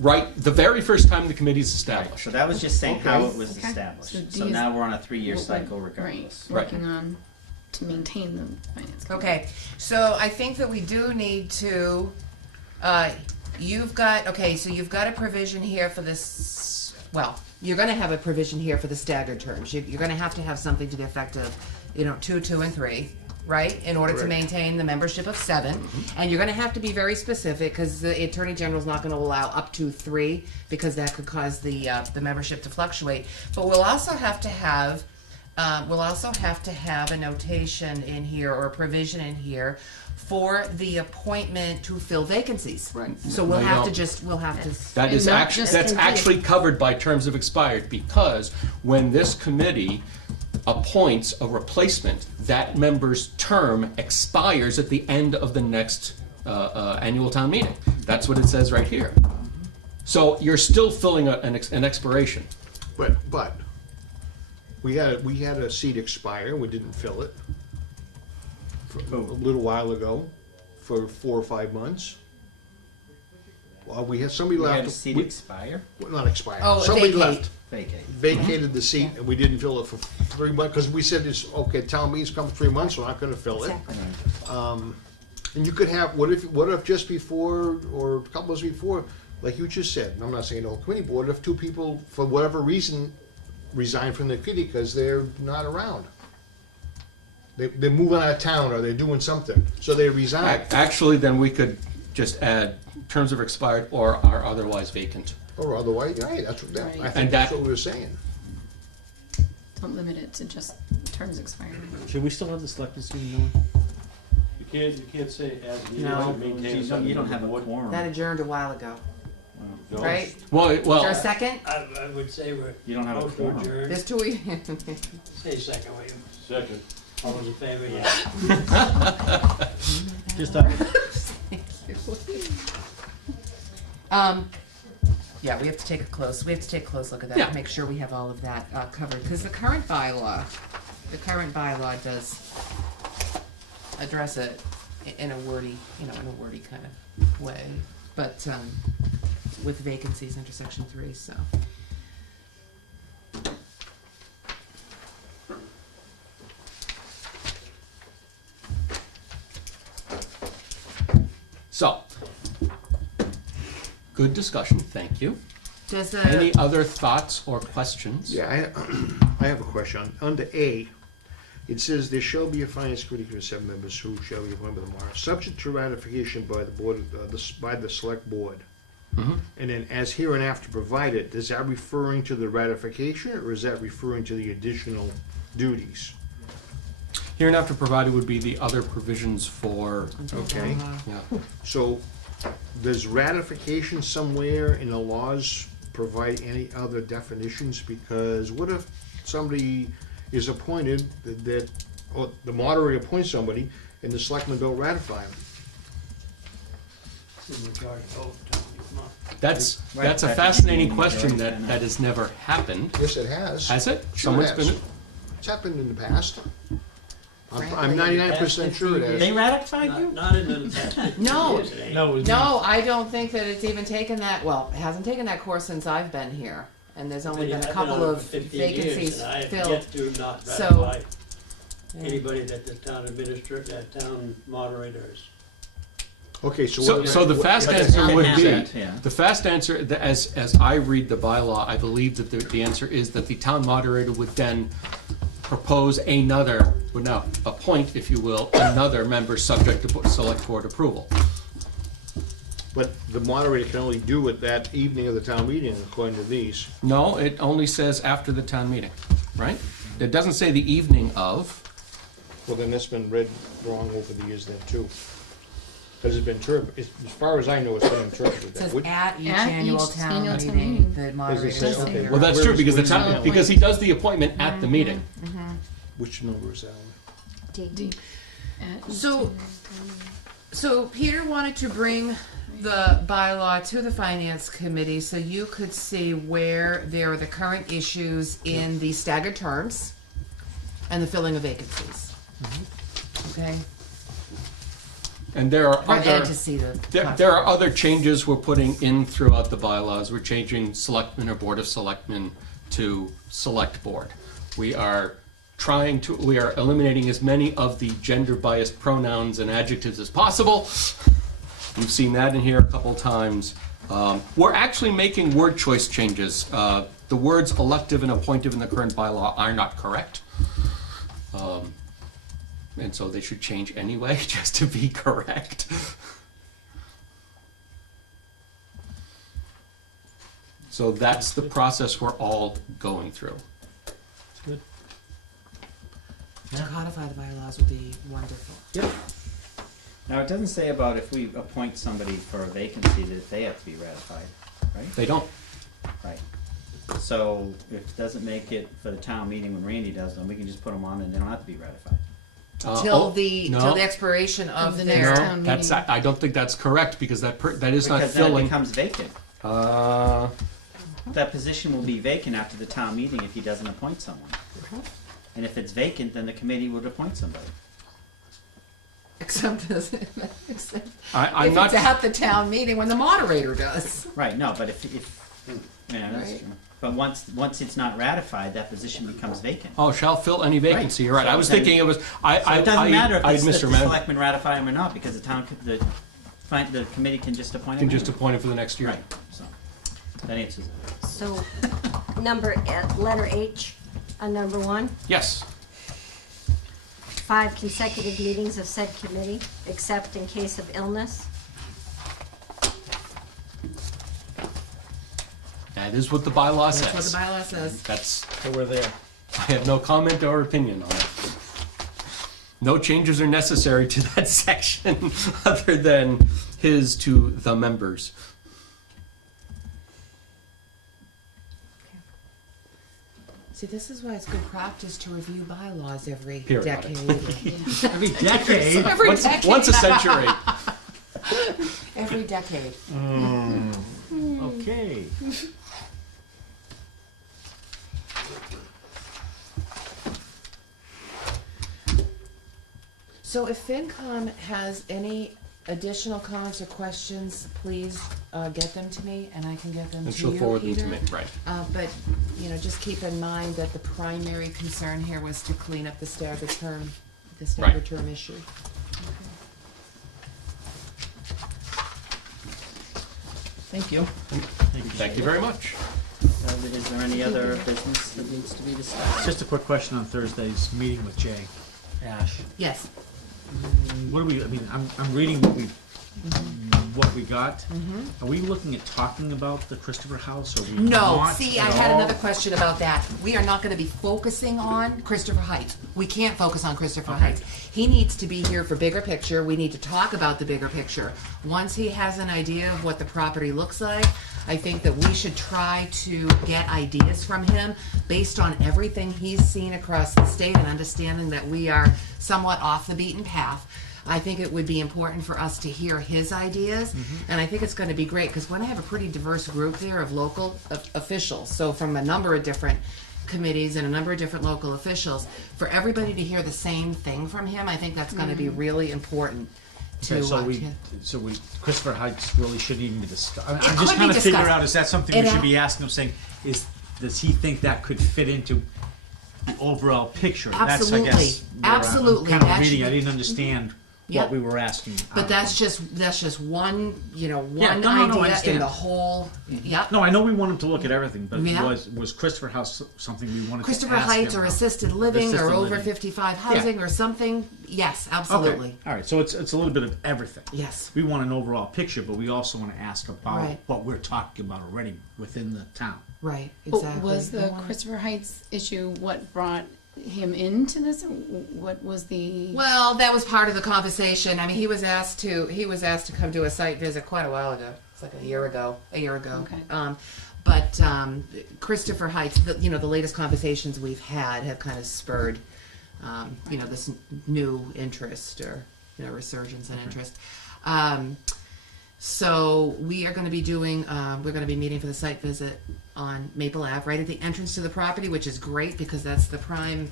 right, the very first time the committee's Right, established. so that was just saying how Okay. it was Okay. established. So D So is now we're on a 3-year what we're- cycle regardless. Right, working on to maintain the finance committee. Okay, so I think that we do need to, you've got a provision here for this, well, you're gonna have a provision here for the staggered terms. You're gonna have to have something to the effect of, 2, 2, and 3, right? In order to Correct. maintain the membership of 7. And you're gonna have to be very specific, because the Attorney General's not gonna allow up to 3, because that could cause the membership to fluctuate. But we'll also have to have a notation in here, or a provision in here, for the appointment to fill vacancies. Right. So we'll No, you have to don't. just, That is And not actually, just that's in theory. actually covered by terms have expired, because when this committee appoints a replacement, that member's term expires at the end of the next annual town meeting. That's what it says right here. So you're still filling an expiration. But we had a seat expire, we didn't fill it a little while ago for 4 or 5 months. Well, we had somebody We left. had a seat expire? Well, not expire. Oh, Somebody vacate. left, Vacate. vacated the seat, and we didn't fill it for 3 months, because we said it's, okay, town meeting's come 3 months, we're not gonna fill it. Exactly. And you could have, what if just before, or a couple months before, like you just said, and I'm not saying the whole committee, but what if 2 people, for whatever reason, resign from the committee because they're not around? They're moving out of town, or they're doing something, so they resign. Actually, then we could just add terms of expired or are otherwise vacant. Or otherwise, right, that's what, Right. I And think that's that- what we were saying. Don't limit it to just terms expiring. Should we still have the selectmen student doing? You can't say as needed No. to maintain. You don't have a quorum. That adjourned a while ago, No. right? Well, Is there a second? I would say we're. You don't have a motion quorum. adjourned. There's two. Say second, will you? Second. All those in favor, yeah. Just Yeah, we have to take a close look at that, Yeah. to make sure we have all of that covered, because the current bylaw does address it in a wordy, in a wordy kind of way, but, with vacancies under section 3, so. So, good discussion, thank you. Does Any other thoughts or questions? Yeah, I have a question. Under A, it says there shall be a finance committee of 7 members who shall be appointed by the moderator, subject to ratification by the board, by the select board. Mhm. And then as hereinafter provided, is that referring to the ratification or is that referring to the additional duties? Hereinafter provided would be the other provisions for, Okay. yeah. So, does ratification somewhere in the laws provide any other definitions? Because what if somebody is appointed or the moderator appoints somebody and the selectmen don't ratify him? It's in majority vote, Tony, come on. That's Right, a that fascinating could be question majority that has never happened. Yes, it has. Has it? Sure Someone's has. been, It's happened in the past. I'm Frankly, 99% sure it has. They ratified you? Not in the past 50 No. years, it ain't. No, it was No, I don't think that it's even taken that, well, it hasn't taken that course since I've been here, and there's only been a I've couple on it of for 15 years, vacancies and I have filled. yet to not So- ratify anybody that the town administrator, that town moderators. Okay, so so, what? so the fast But answer it would be, happened, yeah. the fast answer, as I read the bylaw, I believe that the answer is that the town moderator would then propose another, would now appoint, if you will, another member subject to select board approval. But the moderator can only do it that evening of the town meeting, according to these. No, it only says after the town meeting, right? It doesn't say the evening of. Well, then that's been read wrong over the years then too. Because it's been interpreted, as far as I know, it's been interpreted It that says way. at each At annual each town annual town meeting, meeting. the moderator say, shall okay, be Well, that's Where true, is- because the where's town, the- because he does the appointment at the meeting. Which number is that one? D. At each So- annual So Peter wanted to bring the bylaw to the finance committee so you could see where there are the current issues in the staggered terms and the filling of vacancies. Okay? And there are Or Ed other, to see the. there are other changes we're putting in throughout the bylaws. We're changing selectmen or board of selectmen to select board. We are eliminating as many of the gender-biased pronouns and adjectives as possible. You've seen that in here a couple times. We're actually making word choice changes. The words elective and appointive in the current bylaw are not correct. And so they should change anyway, just to be correct. So that's the process we're all going through. To codify the bylaws would be wonderful. Yep. Now, it doesn't say about if we appoint somebody for a vacancy that they have to be ratified, right? They don't. Right. So if it doesn't make it for the town meeting when Randy does them, we can just put them on and they don't have to be ratified. Till the no. expiration of the their. next No, town that's, meeting. I don't think that's correct, because that is not Because then it filling. becomes vacant. That position will be vacant after the town meeting if he doesn't appoint someone. And if it's vacant, then the committee would appoint somebody. Except if I'm it's not, at the town meeting when the moderator does. Right, no, but if yeah, that's Right. true. But once it's not ratified, that position becomes vacant. oh, shall fill any vacancy, you're right. I was So then- thinking it was, So it doesn't matter if I the misremembered. selectmen ratify him or not, because the committee can just appoint him. Can just anyway. appoint it for the next year. Right, so, that answers it. So, letter H on number 1, Yes. 5 consecutive meetings of said committee, except in case of illness. That is what the bylaw says. That's what the bylaw says. That's, So we're there. I have no comment or opinion on it. No changes are necessary to that section other than his to the members. See, this is why it's good practice to review bylaws every Periodically. decade. Every decade. Every Once, decade. once a century. Every decade. Okay. So if FinCom has any additional comments or questions, please get them to me, and I can get them And to she'll you, forward them to Peter. me, right. But, you know, just keep in mind that the primary concern here was to clean up the staggered term issue. Thank you. Thank you very much. Is there any other business that needs to be discussed? Just a quick question on Thursday's meeting with Jay, Ash. Yes. What do we, I mean, I'm reading what we got. Are we looking at talking about the Christopher House, or we No, not see, at I had all? another question about that. We are not gonna be focusing on Christopher Heights. We can't focus on Christopher Okay. Heights. He needs to be here for bigger picture. We need to talk about the bigger picture. Once he has an idea of what the property looks like, I think that we should try to get ideas from him based on everything he's seen across the state and understanding that we are somewhat off the beaten path. I think it would be important for us to hear his ideas, and I think it's going to be great because we're going to have a pretty diverse group there of local officials. So from a number of different committees and a number of different local officials, for everybody to hear the same thing from him, I think that's going to be really important. Okay, To so we, Christopher Heights really shouldn't even be discussed. I'm It just could be trying to figure discussed. out, is that something It we should ha- be asking him, saying, does he think that could fit into the overall picture? Absolutely. That's, I guess, where Absolutely. I'm kind That of reading, should I be- didn't understand Yep. what we were asking. But that's just one, you know, Yeah, one no, I idea in understand. the whole. Yep. No, I know we want him to look at everything, but Yeah. was Christopher House something we wanted Christopher to ask Heights him or about? assisted living or Assisted over living. 55 housing or something. Yes, absolutely. Okay. All right, so it's a little bit of everything. Yes. We want an overall picture, but we also want to ask about Right. what we're talking about already within the town. Right, But exactly. was the Christopher Heights issue what brought him into this, or what was the? Well, that was part of the conversation. I mean, he was asked to come to a site visit quite a while ago. It's like a year ago. Okay. But Christopher Heights, the latest conversations we've had have kind of spurred, this new interest or resurgence in interest. So we are going to be we're going to be meeting for the site visit on Maple Ave, right at the entrance to the property, which is great because that's the prime,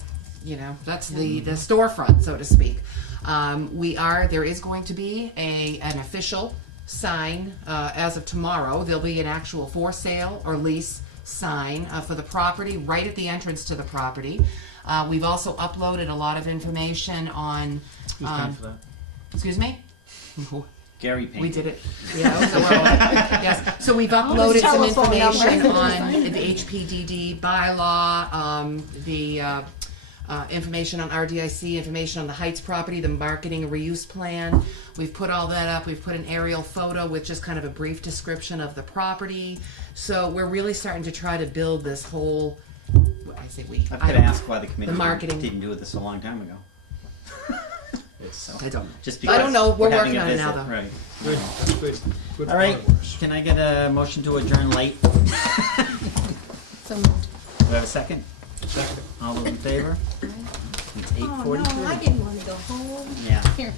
that's the storefront, so to speak. There is going to be an official sign as of tomorrow. There'll be an actual for sale or lease sign for the property right at the entrance to the property. We've also uploaded a lot of information on. Who's paying for that? Excuse me? Gary Payne. We did it. Yeah, it was a whirlwind. Yes. So we've uploaded some telephone information number. on the HPDD bylaw, the information on RDIC, information on the Heights property, the marketing and reuse plan. We've put all that up. We've put an aerial photo with just kind of a brief description of the property. So we're really starting to try to build this whole. I say we. I've got to ask why the committee marketing. didn't do this a long time ago. I don't know. Just I don't know. We're having working a on it now, visit, though. Right. Good, that's good. Good All right. progress. Can I get a motion to adjourn late? So moved. Do I have a second? Second. All those in favor? It's Oh, 8:43. no, I didn't want to go home. Yeah. Here.